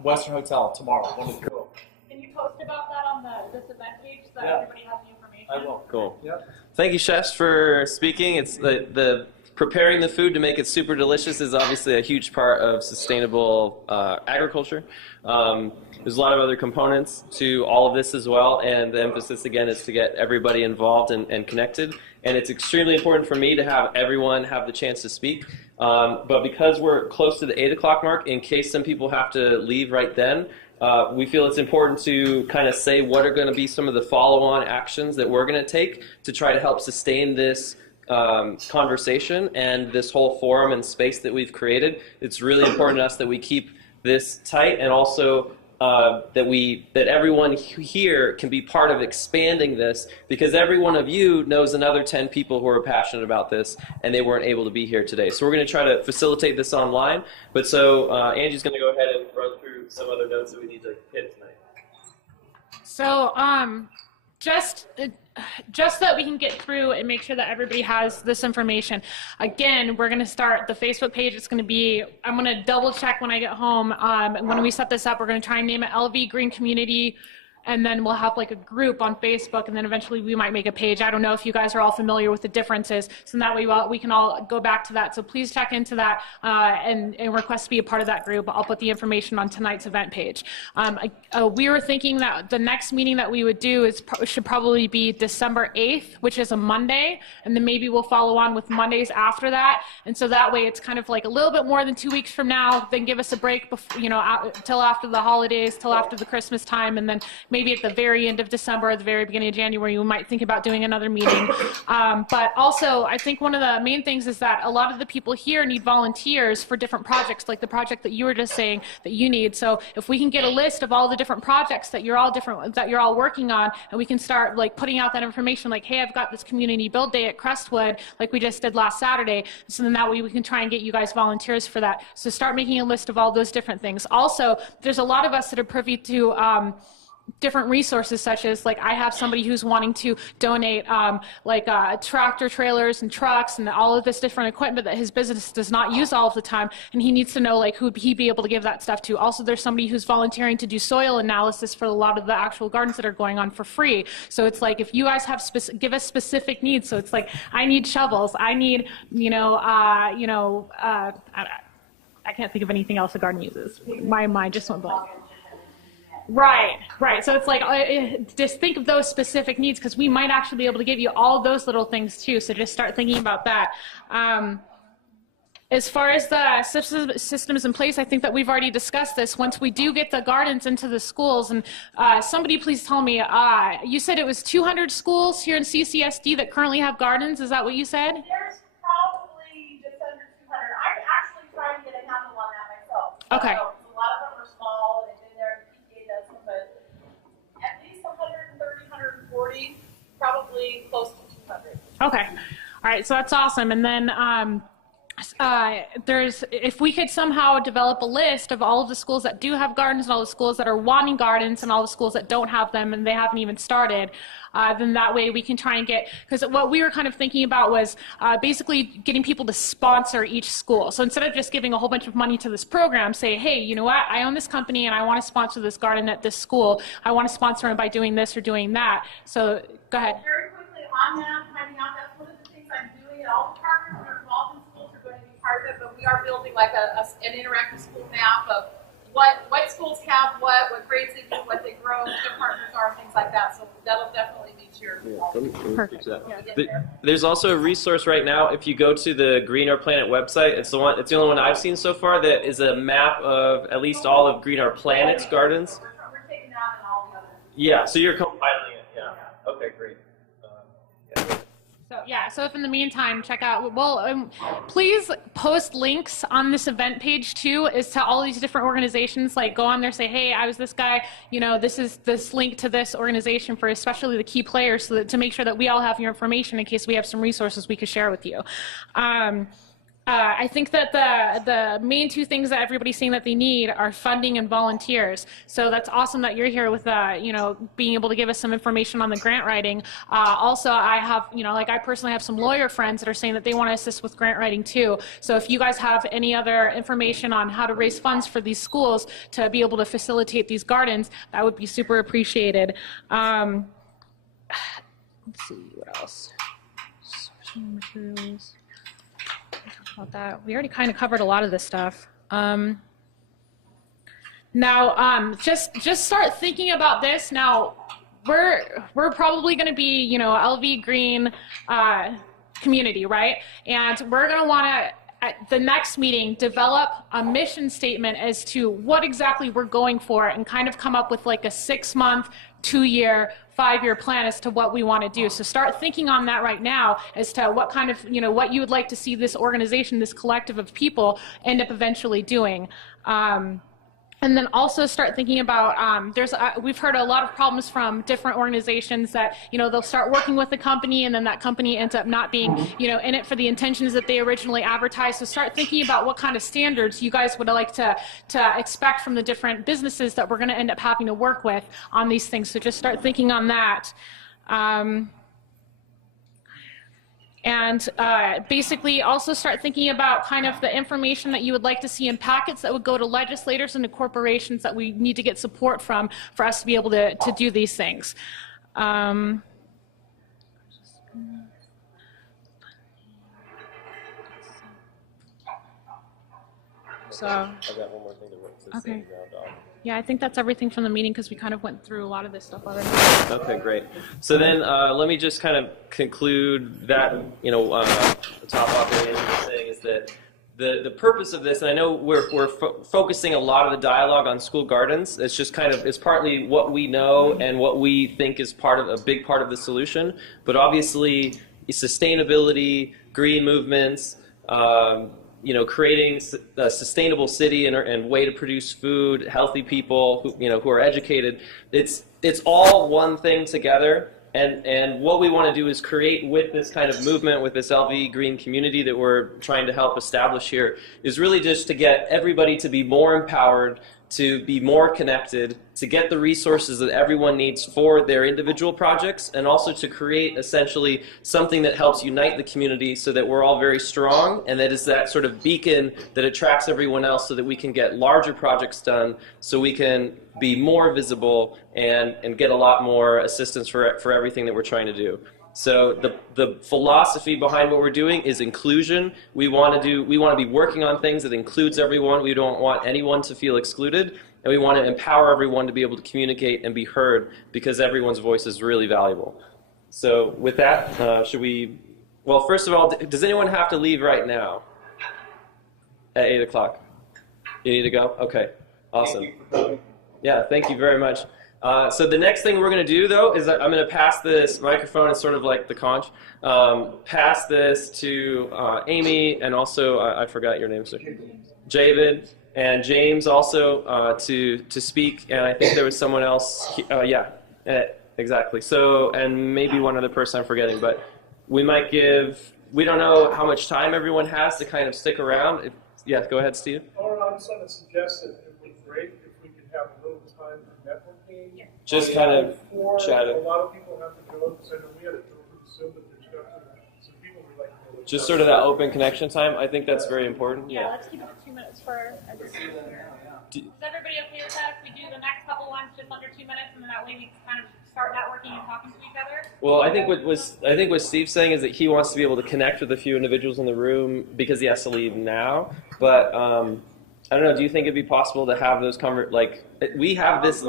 Western Hotel tomorrow. Cool. Can you post about that on this event page so that everybody has the information? I will. Cool. Yep. Thank you, chefs, for speaking. It's the preparing the food to make it super delicious is obviously a huge part of sustainable agriculture. There's a lot of other components to all of this as well, and the emphasis again is to get everybody involved and connected. And it's extremely important for me to have everyone have the chance to speak. But because we're close to the 8 o'clock mark, in case some people have to leave right then, we feel it's important to kind of say what are going to be some of the follow-on actions that we're going to take to try to help sustain this conversation and this whole forum and space that we've created. It's really important to us that we keep this tight, and also that everyone here can be part of expanding this, because every one of you knows another 10 people who are passionate about this and they weren't able to be here today. So we're going to try to facilitate this online. But so Angie's going to go ahead and run through some other notes that we need to hit tonight. So just so that we can get through and make sure that everybody has this information. Again, we're going to start the Facebook page. It's going to be, I'm going to double check when I get home. When we set this up, we're going to try and name it LV Green Community, and then we'll have like a group on Facebook, and then eventually we might make a page. I don't know if you guys are all familiar with the differences, so that way we can all go back to that. So please check into that and request to be a part of that group. I'll put the information on tonight's event page. We were thinking that the next meeting that we would do should probably be December 8th, which is a Monday, and then maybe we'll follow on with Mondays after that. And so that way it's kind of like a little bit more than 2 weeks from now, then give us a break before, till after the holidays, till after the Christmas time, and then maybe at the very end of December, at the very beginning of January, we might think about doing another meeting. But also, I think one of the main things is that a lot of the people here need volunteers for different projects, like the project that you were just saying that you need. So if we can get a list of all the different projects that you're all working on, and we can start like putting out that information, like, hey, I've got this community build day at Crestwood, like we just did last Saturday. So then that way we can try and get you guys volunteers for that. So start making a list of all those different things. Also, there's a lot of us that are privy to different resources, such as like I have somebody who's wanting to donate tractor trailers and trucks and all of this different equipment that his business does not use all of the time, and he needs to know like who he'd be able to give that stuff to. Also, there's somebody who's volunteering to do soil analysis for a lot of the actual gardens that are going on for free. So it's like if you guys have give us specific needs. So it's like I need shovels, I need I can't think of anything else a garden uses. My mind just went blank. Right. So it's like, just think of those specific needs, because we might actually be able to give you all those little things too. So just start thinking about that. As far as the systems in place, I think that we've already discussed this. Once we do get the gardens into the schools, and somebody please tell me, you said it was 200 schools here in CCSD that currently have gardens. Is that what you said? There's probably just under Okay. A lot of them are small, and they've been there, the PTA does them, but at least 130, 140, probably close to 200. Okay. All right. So that's awesome. And then if we could somehow develop a list of all of the schools that do have gardens and all the schools that are wanting gardens and all the schools that don't have them and they haven't even started, then that way we can try and get, because what we were kind of thinking about was basically getting people to sponsor each school. So instead of just giving a whole bunch of money to this program, say, hey, you know what, I own this company and I want to sponsor this garden at this school. I want to sponsor them by doing this or doing that. So go ahead. Very quickly on that, finding out that's one of the things I'm doing, and all the partners that are involved in schools are going to be part of it, but we are building like an interactive school map of what schools have what grades they do, what they grow, who their partners are, things like that. So that'll definitely meet your. Perfect. There's also a resource right now. If you go to the Green Our Planet website, it's the only one I've seen so far that is a map of at least all of Green Our Planet's gardens. We're taking that and all the others. Yeah, so you're compiling it. Yeah. Okay, great. So if in the meantime, check out, please post links on this event page too, is to all these different organizations. Like go on there, say, hey, I was this guy, this is this link to this organization for especially the key players, so that to make sure that we all have your information in case we have some resources we could share with you. I think that the main two things that everybody's saying that they need are funding and volunteers. So that's awesome that you're here with, being able to give us some information on the grant writing. Also, I have, I personally have some lawyer friends that are saying that they want to assist with grant writing too. So if you guys have any other information on how to raise funds for these schools to be able to facilitate these gardens, that would be super appreciated. Let's see, what else? Sourcing materials. About that. We already kind of covered a lot of this stuff. Now, just start thinking about this. Now, we're probably going to be, LV Green community, right? And we're going to want to, at the next meeting, develop a mission statement as to what exactly we're going for and kind of come up with like a 6-month, 2-year, 5-year plan as to what we want to do. So start thinking on that right now as to what kind of, what you would like to see this organization, this collective of people end up eventually doing. And then also start thinking about, we've heard a lot of problems from different organizations that, they'll start working with the company and then that company ends up not being, in it for the intentions that they originally advertised. So start thinking about what kind of standards you guys would like to expect from the different businesses that we're going to end up having to work with on these things. So just start thinking on that. And basically also start thinking about kind of the information that you would like to see in packets that would go to legislators and to corporations that we need to get support from for us to be able to do these things. So, I've got one more thing to work to okay. say now, Doc. Yeah, I think that's everything from the meeting because we kind of went through a lot of this stuff already. Okay, great. So then let me just kind of conclude that, the top off area was saying is that the purpose of this, and I know we're focusing a lot of the dialogue on school gardens. It's just kind of, it's partly what we know and what we think is a big part of the solution. But obviously, sustainability, green movements, creating a sustainable city and way to produce food, healthy people who are educated. It's all one thing together. And what we want to do is create with this kind of movement, with this LV Green community that we're trying to help establish here, is really just to get everybody to be more empowered, to be more connected, to get the resources that everyone needs for their individual projects, and also to create essentially something that helps unite the community so that we're all very strong, and that is that sort of beacon that attracts everyone else so that we can get larger projects done, so we can be more visible and get a lot more assistance for everything that we're trying to do. So the philosophy behind what we're doing is inclusion. We want to be working on things that includes everyone. We don't want anyone to feel excluded, and we want to empower everyone to be able to communicate and be heard because everyone's voice is really valuable. So with that, well, first of all, does anyone have to leave right now at 8 o'clock? You need to go? Okay, awesome. Yeah, thank you very much. So the next thing we're going to do, though, is that I'm going to pass this microphone. It's sort of like the conch. Pass this to Amy, and also I forgot your name, sir. Javid, and James also to speak. And I think there was someone else. Exactly. So, and maybe one other person I'm forgetting, but we might give. We don't know how much time everyone has to kind of stick around. Yeah, go ahead, Steve. I'm just going to suggest that it would be great if we could have a little time for networking. Just kind of chatting. A lot of people have to go, because I know we had to go pretty soon, but there's definitely some people would like to go. Just sort of that open connection time. I think that's very important. Yeah, let's keep it to 2 minutes for. Is everybody okay with that? If we do the next couple ones just under 2 minutes, and then that way we kind of start networking and talking to each other? Well, I think what Steve's saying is that he wants to be able to connect with a few individuals in the room because he has to leave now. But I don't know. Do you think it'd be possible to have those we have this?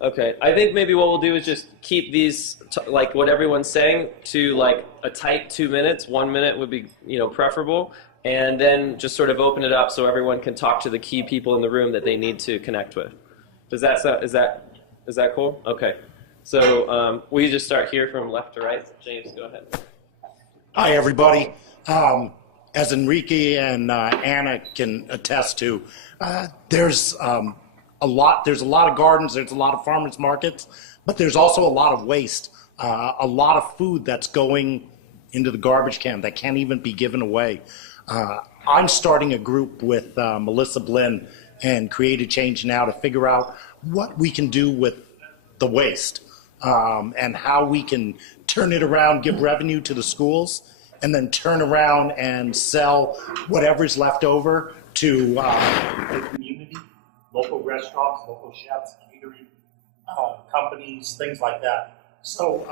Okay, I think maybe what we'll do is just keep these like what everyone's saying to like a tight 2 minutes. 1 minute would be preferable, and then just sort of open it up so everyone can talk to the key people in the room that they need to connect with. Is that cool? Okay. So we just start here from left to right. James, go ahead. Hi, everybody. As Enrique and Anna can attest to, there's a lot of gardens, there's a lot of farmers markets, but there's also a lot of waste, a lot of food that's going into the garbage can that can't even be given away. I'm starting a group with Melissa Blinn and Create a Change Now to figure out what we can do with the waste and how we can turn it around, give revenue to the schools, and then turn around and sell whatever's left over to the community, local restaurants, local chefs, catering companies, things like that. So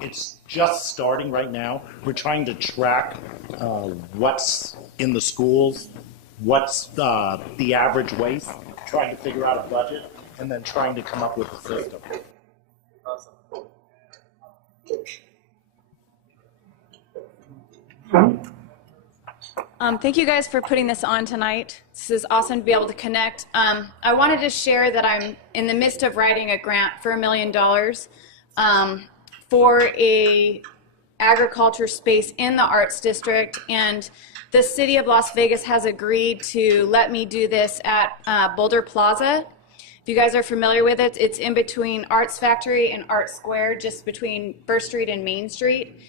it's just starting right now. We're trying to track what's in the schools, what's the average waste, trying to figure out a budget, and then trying to come up with a system. Thank you guys for putting this on tonight. This is awesome to be able to connect. I wanted to share that I'm in the midst of writing a grant for $1 million for a agriculture space in the Arts District, and the city of Las Vegas has agreed to let me do this at Boulder Plaza. If you guys are familiar with it, it's in between Arts Factory and Art Square, just between First Street and Main Street.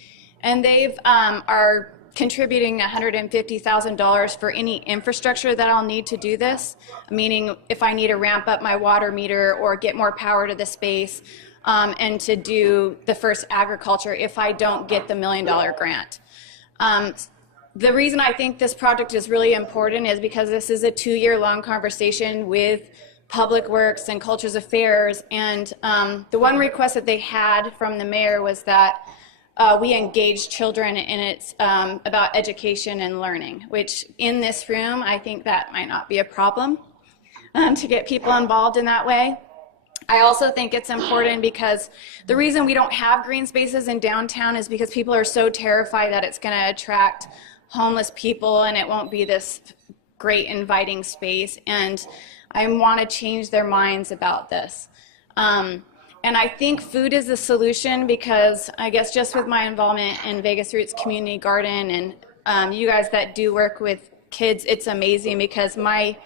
And they've are contributing $150,000 for any infrastructure that I'll need to do this, meaning if I need to ramp up my water meter or get more power to the space, and to do the first agriculture if I don't get the $1 million grant. The reason I think this project is really important is because this is a 2-year-long conversation with Public Works and Cultures Affairs, and the one request that they had from the mayor was that we engage children, and it's about education and learning, which in this room, I think that might not be a problem to get people involved in that way. I also think it's important because the reason we don't have green spaces in downtown is because people are so terrified that it's going to attract homeless people and it won't be this great inviting space, and I want to change their minds about this. And I think food is the solution because I guess just with my involvement in Vegas Roots Community Garden and you guys that do work with kids, it's amazing because my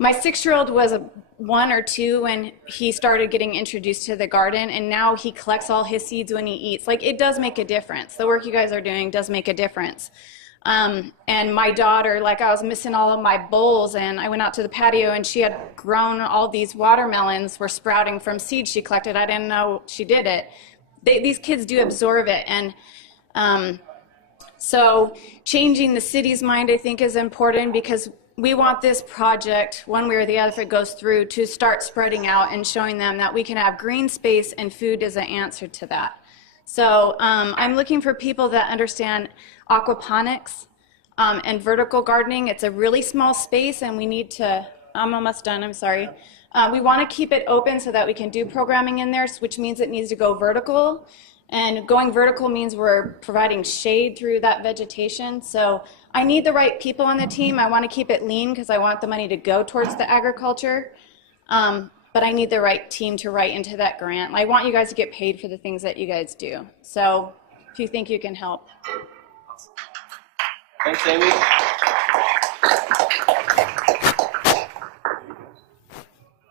6-year-old was 1 or 2 when he started getting introduced to the garden, and now he collects all his seeds when he eats. Like, it does make a difference. The work you guys are doing does make a difference. And my daughter, like, I was missing all of my bowls, and I went out to the patio, and she had grown all these watermelons were sprouting from seeds she collected. I didn't know she did it. These kids do absorb it, and so changing the city's mind, I think, is important because we want this project, one way or the other, if it goes through, to start spreading out and showing them that we can have green space and food as an answer to that. So I'm looking for people that understand aquaponics and vertical gardening. It's a really small space, and we need to, I'm almost done, I'm sorry. We want to keep it open so that we can do programming in there, which means it needs to go vertical. And going vertical means we're providing shade through that vegetation. So I need the right people on the team. I want to keep it lean because I want the money to go towards the agriculture. But but I need the right team to write into that grant. I want you guys to get paid for the things that you guys do. So if you think you can help. Thanks, Amy.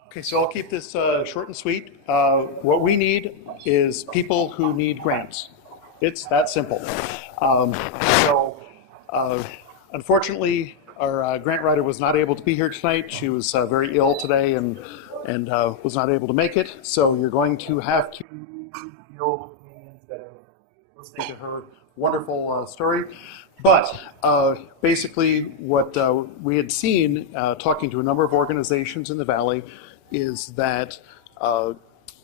Okay, so I'll keep this short and sweet. What we need is people who need grants. It's that simple. Unfortunately, our grant writer was not able to be here tonight. She was very ill today and was not able to make it. So you're going to have to deal with me instead of listening to her wonderful story. But basically, what we had seen talking to a number of organizations in the Valley is that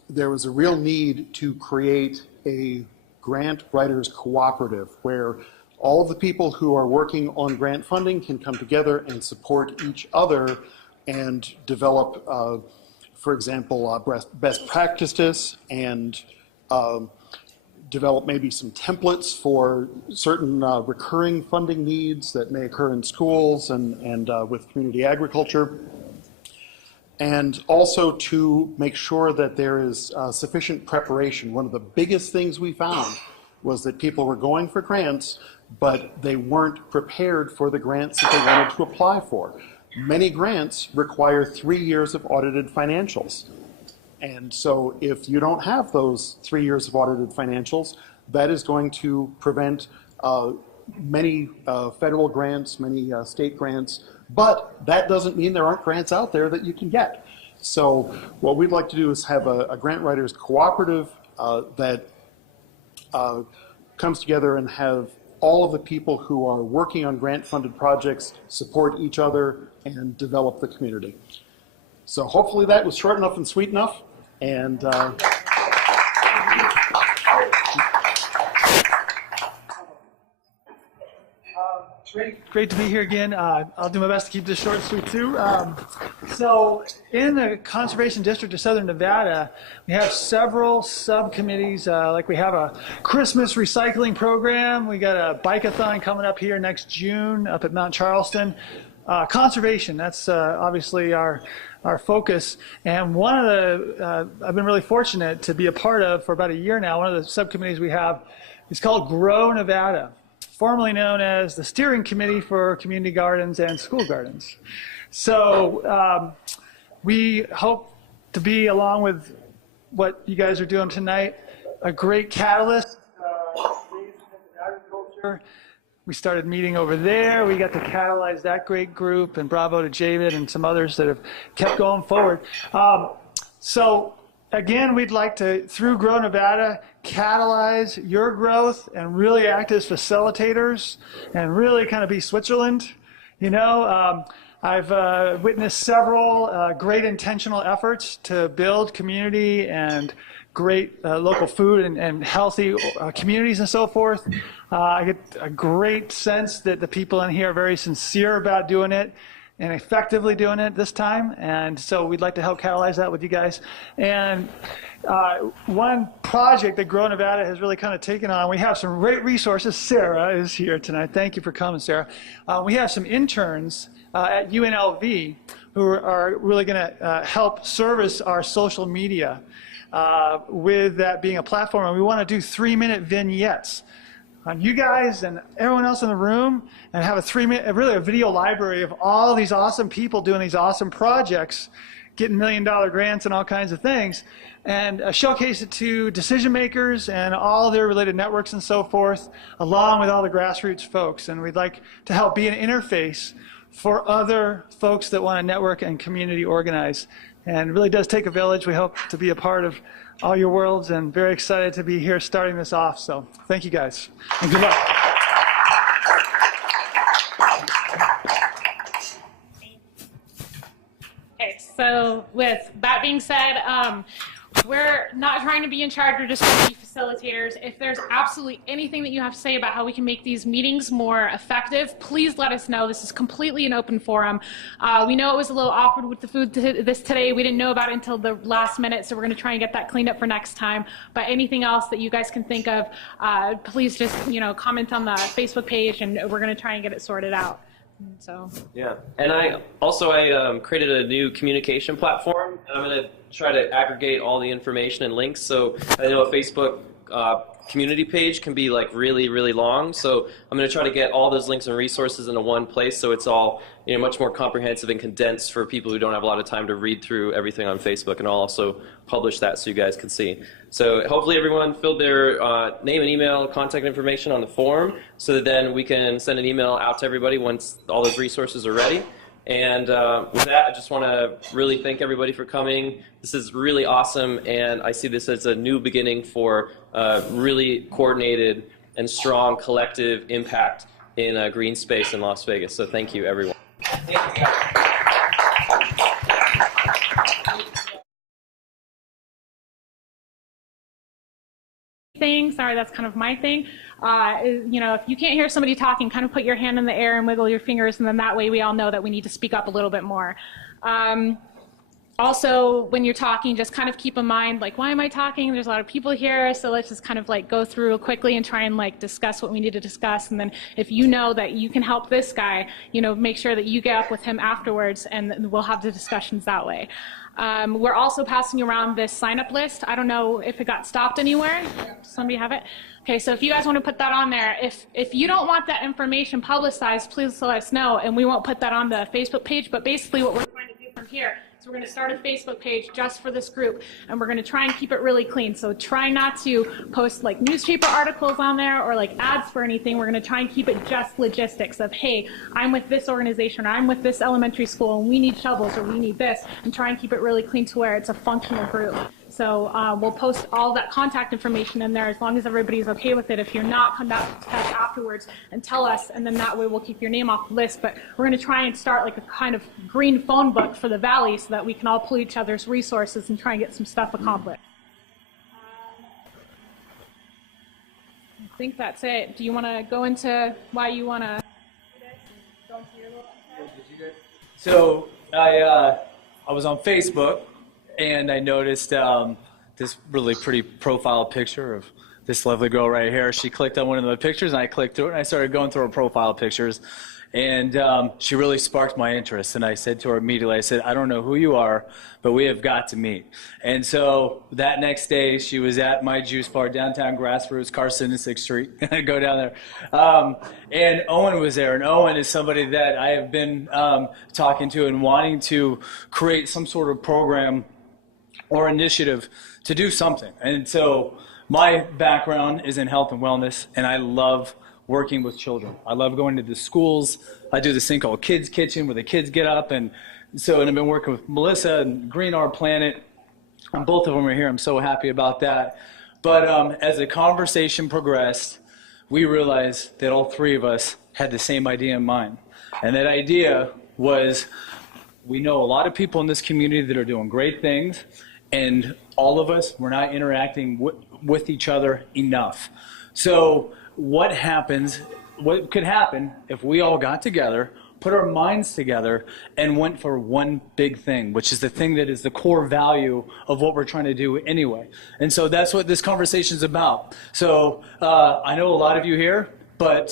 there was a real need to create a grant writers cooperative where all of the people who are working on grant funding can come together and support each other and develop, for example, best practices and develop maybe some templates for certain recurring funding needs that may occur in schools and with community agriculture. And also to make sure that there is sufficient preparation. One of the biggest things we found was that people were going for grants, but they weren't prepared for the grants that they wanted to apply for. Many grants require 3 years of audited financials. And so if you don't have those 3 years of audited financials, that is going to prevent many federal grants, many state grants, but that doesn't mean there aren't grants out there that you can get. So what we'd like to do is have a grant writers cooperative that comes together and have all of the people who are working on grant-funded projects support each other and develop the community. So hopefully that was short enough and sweet enough. And Great to be here again. I'll do my best to keep this short and sweet too. So in the Conservation District of Southern Nevada, we have several subcommittees. Like we have a Christmas recycling program. We got a bike-a-thon coming up here next June up at Mount Charleston. Conservation, that's obviously our focus. And one of the, I've been really fortunate to be a part of for about a year now. One of the subcommittees we have is called Grow Nevada, formerly known as the Steering Committee for Community Gardens and School Gardens. So we hope to be, along with what you guys are doing tonight, a great catalyst. Agriculture. We started meeting over there. We got to catalyze that great group, and bravo to David and some others that have kept going forward. So again, we'd like to, through Grow Nevada, catalyze your growth and really act as facilitators and really kind of be Switzerland. You know, I've witnessed several great intentional efforts to build community and great local food and healthy communities and so forth. I get a great sense that the people in here are very sincere about doing it and effectively doing it this time, and so we'd like to help catalyze that with you guys. And one project that Grow Nevada has really kind of taken on, we have some great resources. Sarah is here tonight. Thank you for coming, Sarah. We have some interns at UNLV who are really going to help service our social media with that being a platform, and we want to do 3-minute vignettes on you guys and everyone else in the room, and have a 3-minute, really a video library of all these awesome people doing these awesome projects, getting $1 million grants and all kinds of things, and showcase it to decision makers and all their related networks and so forth, along with all the grassroots folks. And we'd like to help be an interface for other folks that want to network and community organize. And it really does take a village. We hope to be a part of all your worlds, and very excited to be here starting this off. So thank you guys, and good luck. Okay, so with that being said, we're not trying to be in charge, we're just trying to be facilitators. If there's absolutely anything that you have to say about how we can make these meetings more effective, please let us know. This is completely an open forum. We know it was a little awkward with the food this today. We didn't know about it until the last minute, so we're going to try and get that cleaned up for next time. But anything else that you guys can think of, please just comment on the Facebook page, and we're going to try and get it sorted out. So Yeah, and I created a new communication platform. I'm going to try to aggregate all the information and links. So I know a Facebook community page can be like really, really long. So I'm going to try to get all those links and resources into one place, so it's all much more comprehensive and condensed for people who don't have a lot of time to read through everything on Facebook. And I'll also publish that so you guys can see. So hopefully everyone filled their name and email, contact information on the form, so that then we can send an email out to everybody once all those resources are ready. And with that, I just want to really thank everybody for coming. This is really awesome, and I see this as a new beginning for really coordinated and strong collective impact in green space in Las Vegas. So thank you, everyone. Thank you, guys. Thing. Sorry, that's kind of my thing. If you can't hear somebody talking, kind of put your hand in the air and wiggle your fingers, and then that way we all know that we need to speak up a little bit more. Also, when you're talking, just kind of keep in mind, like, why am I talking? There's a lot of people here, so let's just kind of like go through quickly and try and like discuss what we need to discuss. And then if you know that you can help this guy, make sure that you get up with him afterwards, and we'll have the discussions that way. We're also passing around this sign-up list. I don't know if it got stopped anywhere. Does somebody have it? Okay, so if you guys want to put that on there, if you don't want that information publicized, please let us know, and we won't put that on the Facebook page. But basically what we're trying to do from here is we're going to start a Facebook page just for this group, and we're going to try and keep it really clean. So try not to post like newspaper articles on there or like ads for anything. We're going to try and keep it just logistics of, hey, I'm with this organization, or I'm with this elementary school, and we need shovels, or we need this, and try and keep it really clean to where it's a functional group. So we'll post all that contact information in there as long as everybody's okay with it. If you're not, come back to us afterwards and tell us, and then that way we'll keep your name off the list. But we're going to try and start like a kind of green phone book for the Valley so that we can all pull each other's resources and try and get some stuff accomplished. I think that's it. Do you want to go into why you want to do this and go into your little... So I was on Facebook, and I noticed this really pretty profile picture of this lovely girl right here. She clicked on one of the pictures, and I clicked through it, and I started going through her profile pictures. And she really sparked my interest. And I said to her immediately, I said, I don't know who you are, but we have got to meet. And so that next day, she was at my juice bar, downtown Grassroots, Carson and 6th Street. I go down there. And Owen was there. And Owen is somebody that I have been talking to and wanting to create some sort of program or initiative to do something. And so my background is in health and wellness, and I love working with children. I love going to the schools. I do this thing called Kids Kitchen where the kids get up, and I've been working with Melissa and Green Our Planet, and both of them are here. I'm so happy about that. But as the conversation progressed, we realized that all three of us had the same idea in mind. And that idea was, we know a lot of people in this community that are doing great things, and all of us, we're not interacting with each other enough. So what could happen if we all got together, put our minds together, and went for one big thing, which is the thing that is the core value of what we're trying to do anyway. And so that's what this conversation is about. So I know a lot of you here, but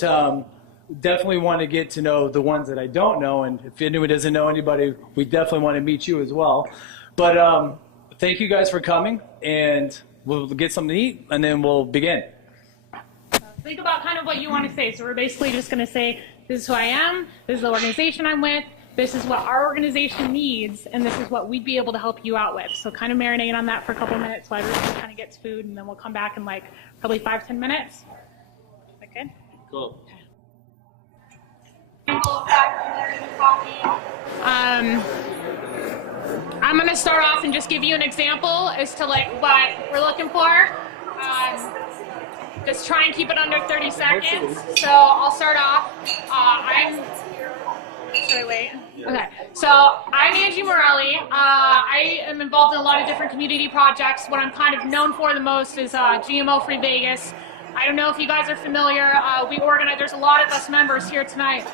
definitely want to get to know the ones that I don't know. And if anyone doesn't know anybody, we definitely want to meet you as well. But thank you guys for coming, and we'll get something to eat, and then we'll begin. Think about kind of what you want to say. So we're basically just going to say, this is who I am, this is the organization I'm with, this is what our organization needs, and this is what we'd be able to help you out with. So kind of marinate on that for a couple of minutes while everyone kind of gets food, and then we'll come back in like probably 5-10 minutes. Is that good? Cool. I'm going to start off and just give you an example as to like what we're looking for. Just try and keep it under 30 seconds. So I'll start off. Should I wait? Okay. So I'm Angie Morelli. I am involved in a lot of different community projects. What I'm kind of known for the most is GMO-free Vegas. I don't know if you guys are familiar. There's a lot of us members here tonight.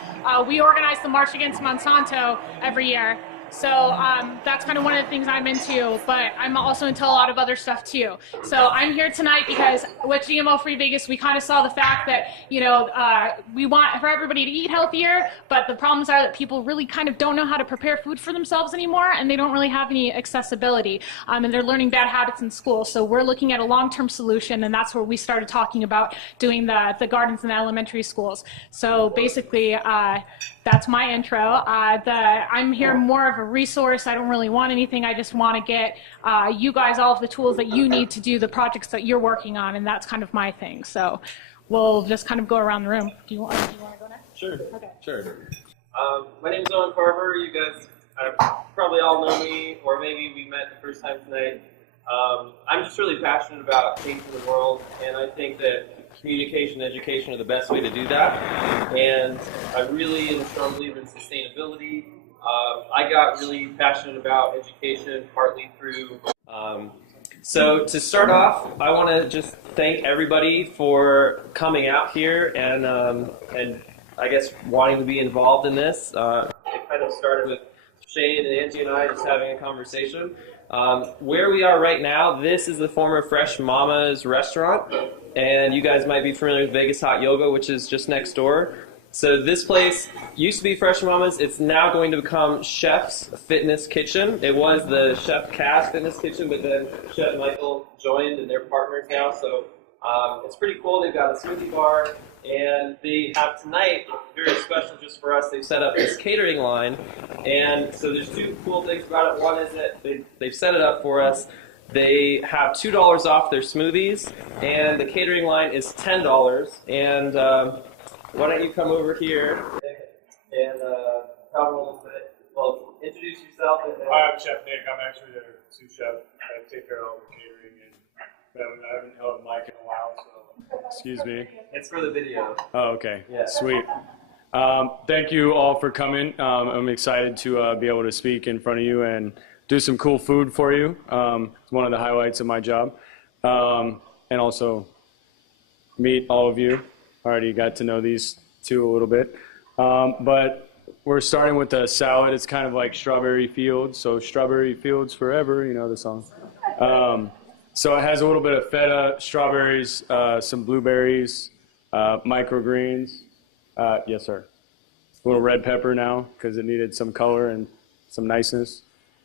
We organize the March Against Monsanto every year. So that's kind of one of the things I'm into, but I'm also into a lot of other stuff too. So I'm here tonight because with GMO Free Vegas, we kind of saw the fact that, you know, we want for everybody to eat healthier, but the problems are that people really kind of don't know how to prepare food for themselves anymore, and they don't really have any accessibility, and they're learning bad habits in school. So we're looking at a long-term solution, and that's where we started talking about doing the gardens in the elementary schools. So basically, that's my intro. I'm here more of a resource. I don't really want anything. I just want to get you guys all of the tools that you need to do the projects that you're working on, and that's kind of my thing. So we'll just kind of go around the room. Do you want to go next? Sure. Okay. Sure. My name is Owen Carver. You guys probably all know me, or maybe we met the first time tonight. I'm just really passionate about changing the world, and I think that communication and education are the best way to do that. And I really am a strong believer in sustainability. I got really passionate about education partly through. So to start off, I want to just thank everybody for coming out here and I guess wanting to be involved in this. It kind of started with Shane and Angie and I just having a conversation. Where we are right now, this is the former Fresh Mama's restaurant, and you guys might be familiar with Vegas Hot Yoga, which is just next door. So this place used to be Fresh Mama's. It's now going to become Chef's Fitness Kitchen. It was the Chef Cass Fitness Kitchen, but then Chef Michael joined, and they're partners now. So it's pretty cool. They've got a smoothie bar, and they have tonight, very special just for us, they've set up this catering line. And so there's two cool things about it. One is that they've set it up for us. They have $2 off their smoothies, and the catering line is $10. And why don't you come over here and tell them a little bit. Well, introduce yourself. Hi, I'm Chef Nick. I'm actually their sous chef. I take care of all the catering, and I haven't held a mic in a while, so excuse me. It's for the video. Oh, okay. Yeah. Sweet. Thank you all for coming. I'm excited to be able to speak in front of you and do some cool food for you. It's one of the highlights of my job. And also meet all of you. Already got to know these two a little bit. But we're starting with a salad. It's kind of like Strawberry Fields. So Strawberry Fields Forever, you know the song. So it has a little bit of feta, strawberries, some blueberries, microgreens. Yes, sir. A little red pepper now because it needed some color and some niceness.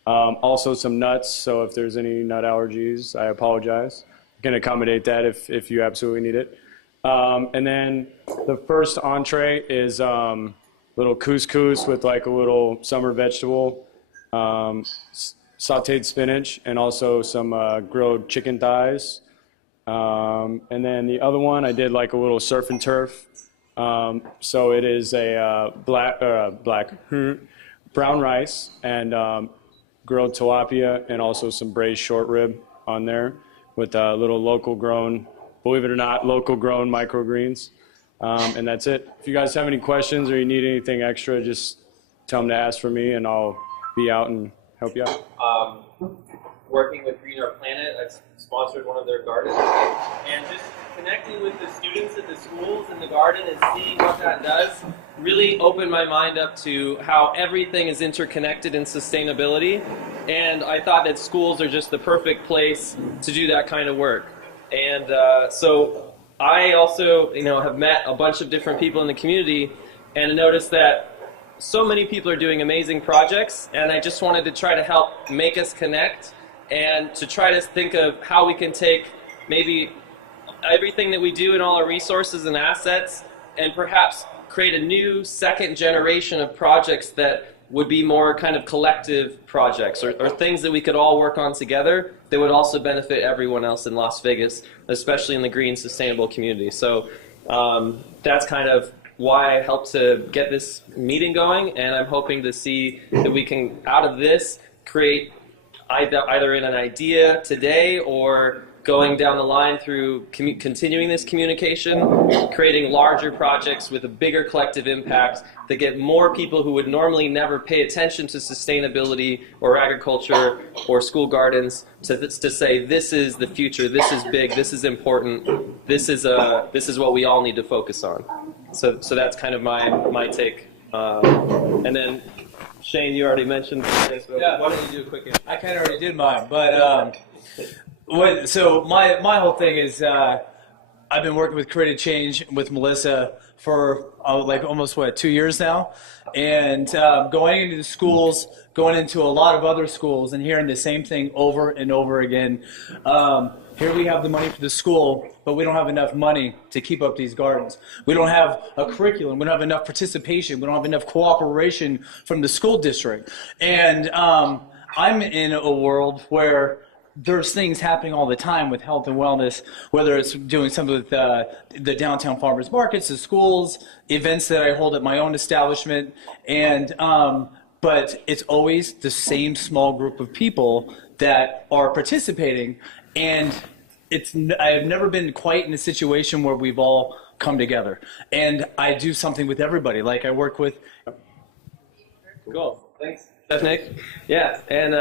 Also some nuts, so if there's any nut allergies, I apologize. I can accommodate that if you absolutely need it. And then the first entree is little couscous with like a little summer vegetable, sauteed spinach, and also some grilled chicken thighs. And then the other one, I did like a little surf and turf. So it is a brown rice and grilled tilapia, and also some braised short rib on there with a little local grown, believe it or not, local grown microgreens. And that's it. If you guys have any questions or you need anything extra, just tell them to ask for me and I'll be out and help you out. Working with Green Our Planet, I've sponsored one of their gardens, and just connecting with the students at the schools in the garden and seeing what that does really opened my mind up to how everything is interconnected in sustainability, and I thought that schools are just the perfect place to do that kind of work. And so I also, have met a bunch of different people in the community and noticed that so many people are doing amazing projects, and I just wanted to try to help make us connect and to try to think of how we can take maybe everything that we do and all our resources and assets and perhaps create a new second generation of projects that would be more kind of collective projects or things that we could all work on together that would also benefit everyone else in Las Vegas, especially in the green sustainable community. So that's kind of why I helped to get this meeting going, and I'm hoping to see that we can, out of this, create either in an idea today or going down the line through continuing this communication, creating larger projects with a bigger collective impact that get more people who would normally never pay attention to sustainability or agriculture or school gardens to say, this is the future, this is big, this is important, this is what we all need to focus on. So that's kind of my take. And then Shane, you already mentioned this, but Yeah. why don't you do a quick intro? I kind of already did mine, but so my whole thing is I've been working with Creative Change with Melissa for like almost 2 years now, and going into the schools, going into a lot of other schools, and hearing the same thing over and over again. Here we have the money for the school, but we don't have enough money to keep up these gardens. We don't have a curriculum. We don't have enough participation. We don't have enough cooperation from the school district. And I'm in a world where there's things happening all the time with health and wellness, whether it's doing something with the downtown farmers markets, the schools, events that I hold at my own establishment, and but it's always the same small group of people that are participating, and I have never been quite in a situation where we've all come together, and I do something with everybody. Like I work with. Cool. Thanks. Chef Nick. Yeah, and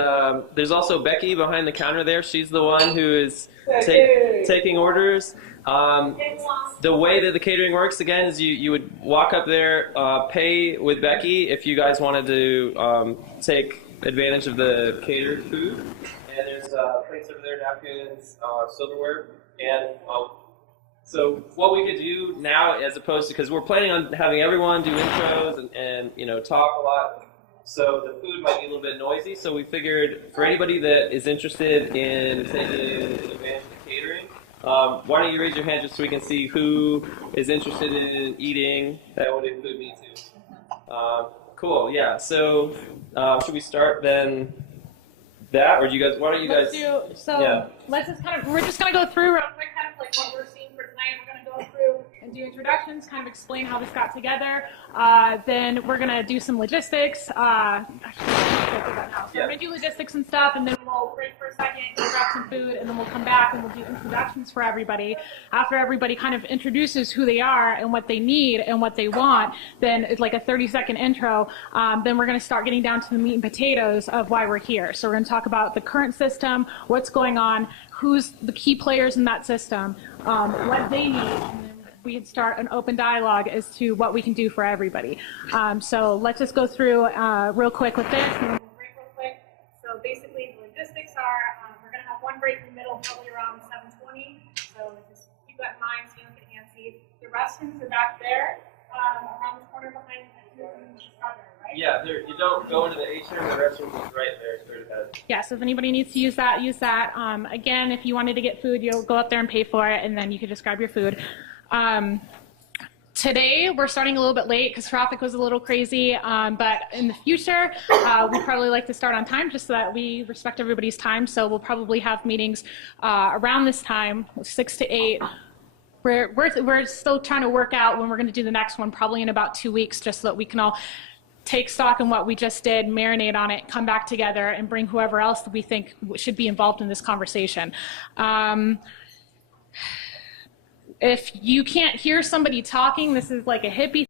there's also Becky behind the counter there. She's the one who is taking orders. The way that the catering works, again, is you would walk up there, pay with Becky if you guys wanted to take advantage of the catered food. And there's plates over there, napkins, silverware. And so what we could do now, as opposed to, because we're planning on having everyone do intros and talk a lot, so the food might be a little bit noisy. So we figured for anybody that is interested in taking advantage of the catering, why don't you raise your hand just so we can see who is interested in eating. That would include me too. Cool, yeah. So should we start then that, or do you guys? Why don't you guys? Let's just we're just gonna go through real quick, kind of like what we're seeing for tonight. We're gonna go through and do introductions, kind of explain how this got together. Then we're gonna do some logistics. We're gonna do logistics and stuff, and then we'll break for a second, grab some food, and then we'll come back and we'll do introductions for everybody. After everybody kind of introduces who they are and what they need and what they want, then it's like a 30-second intro. Then we're gonna start getting down to the meat and potatoes of why we're here. So we're gonna talk about the current system, what's going on, who's the key players in that system, what they need, and then we can start an open dialogue as to what we can do for everybody. So let's just go through real quick with this, and then we'll break real quick. So basically, the logistics are we're going to have one break in the middle, probably around 7:20. So just keep that in mind so you don't get antsy. The restrooms are back there, around the corner behind the right? Yeah, you don't go into the atrium. The restroom is right there, straight ahead. Yeah, so if anybody needs to use that, use that. Again, if you wanted to get food, you'll go up there and pay for it, and then you can just grab your food. Today, we're starting a little bit late because traffic was a little crazy, but in the future, we'd probably like to start on time just so that we respect everybody's time. So we'll probably have meetings around this time, 6 to 8. We're still trying to work out when we're going to do the next one, probably in about 2 weeks, just so that we can all take stock in what we just did, marinate on it, come back together, and bring whoever else that we think should be involved in this conversation. If you can't hear somebody talking, this is like a hippie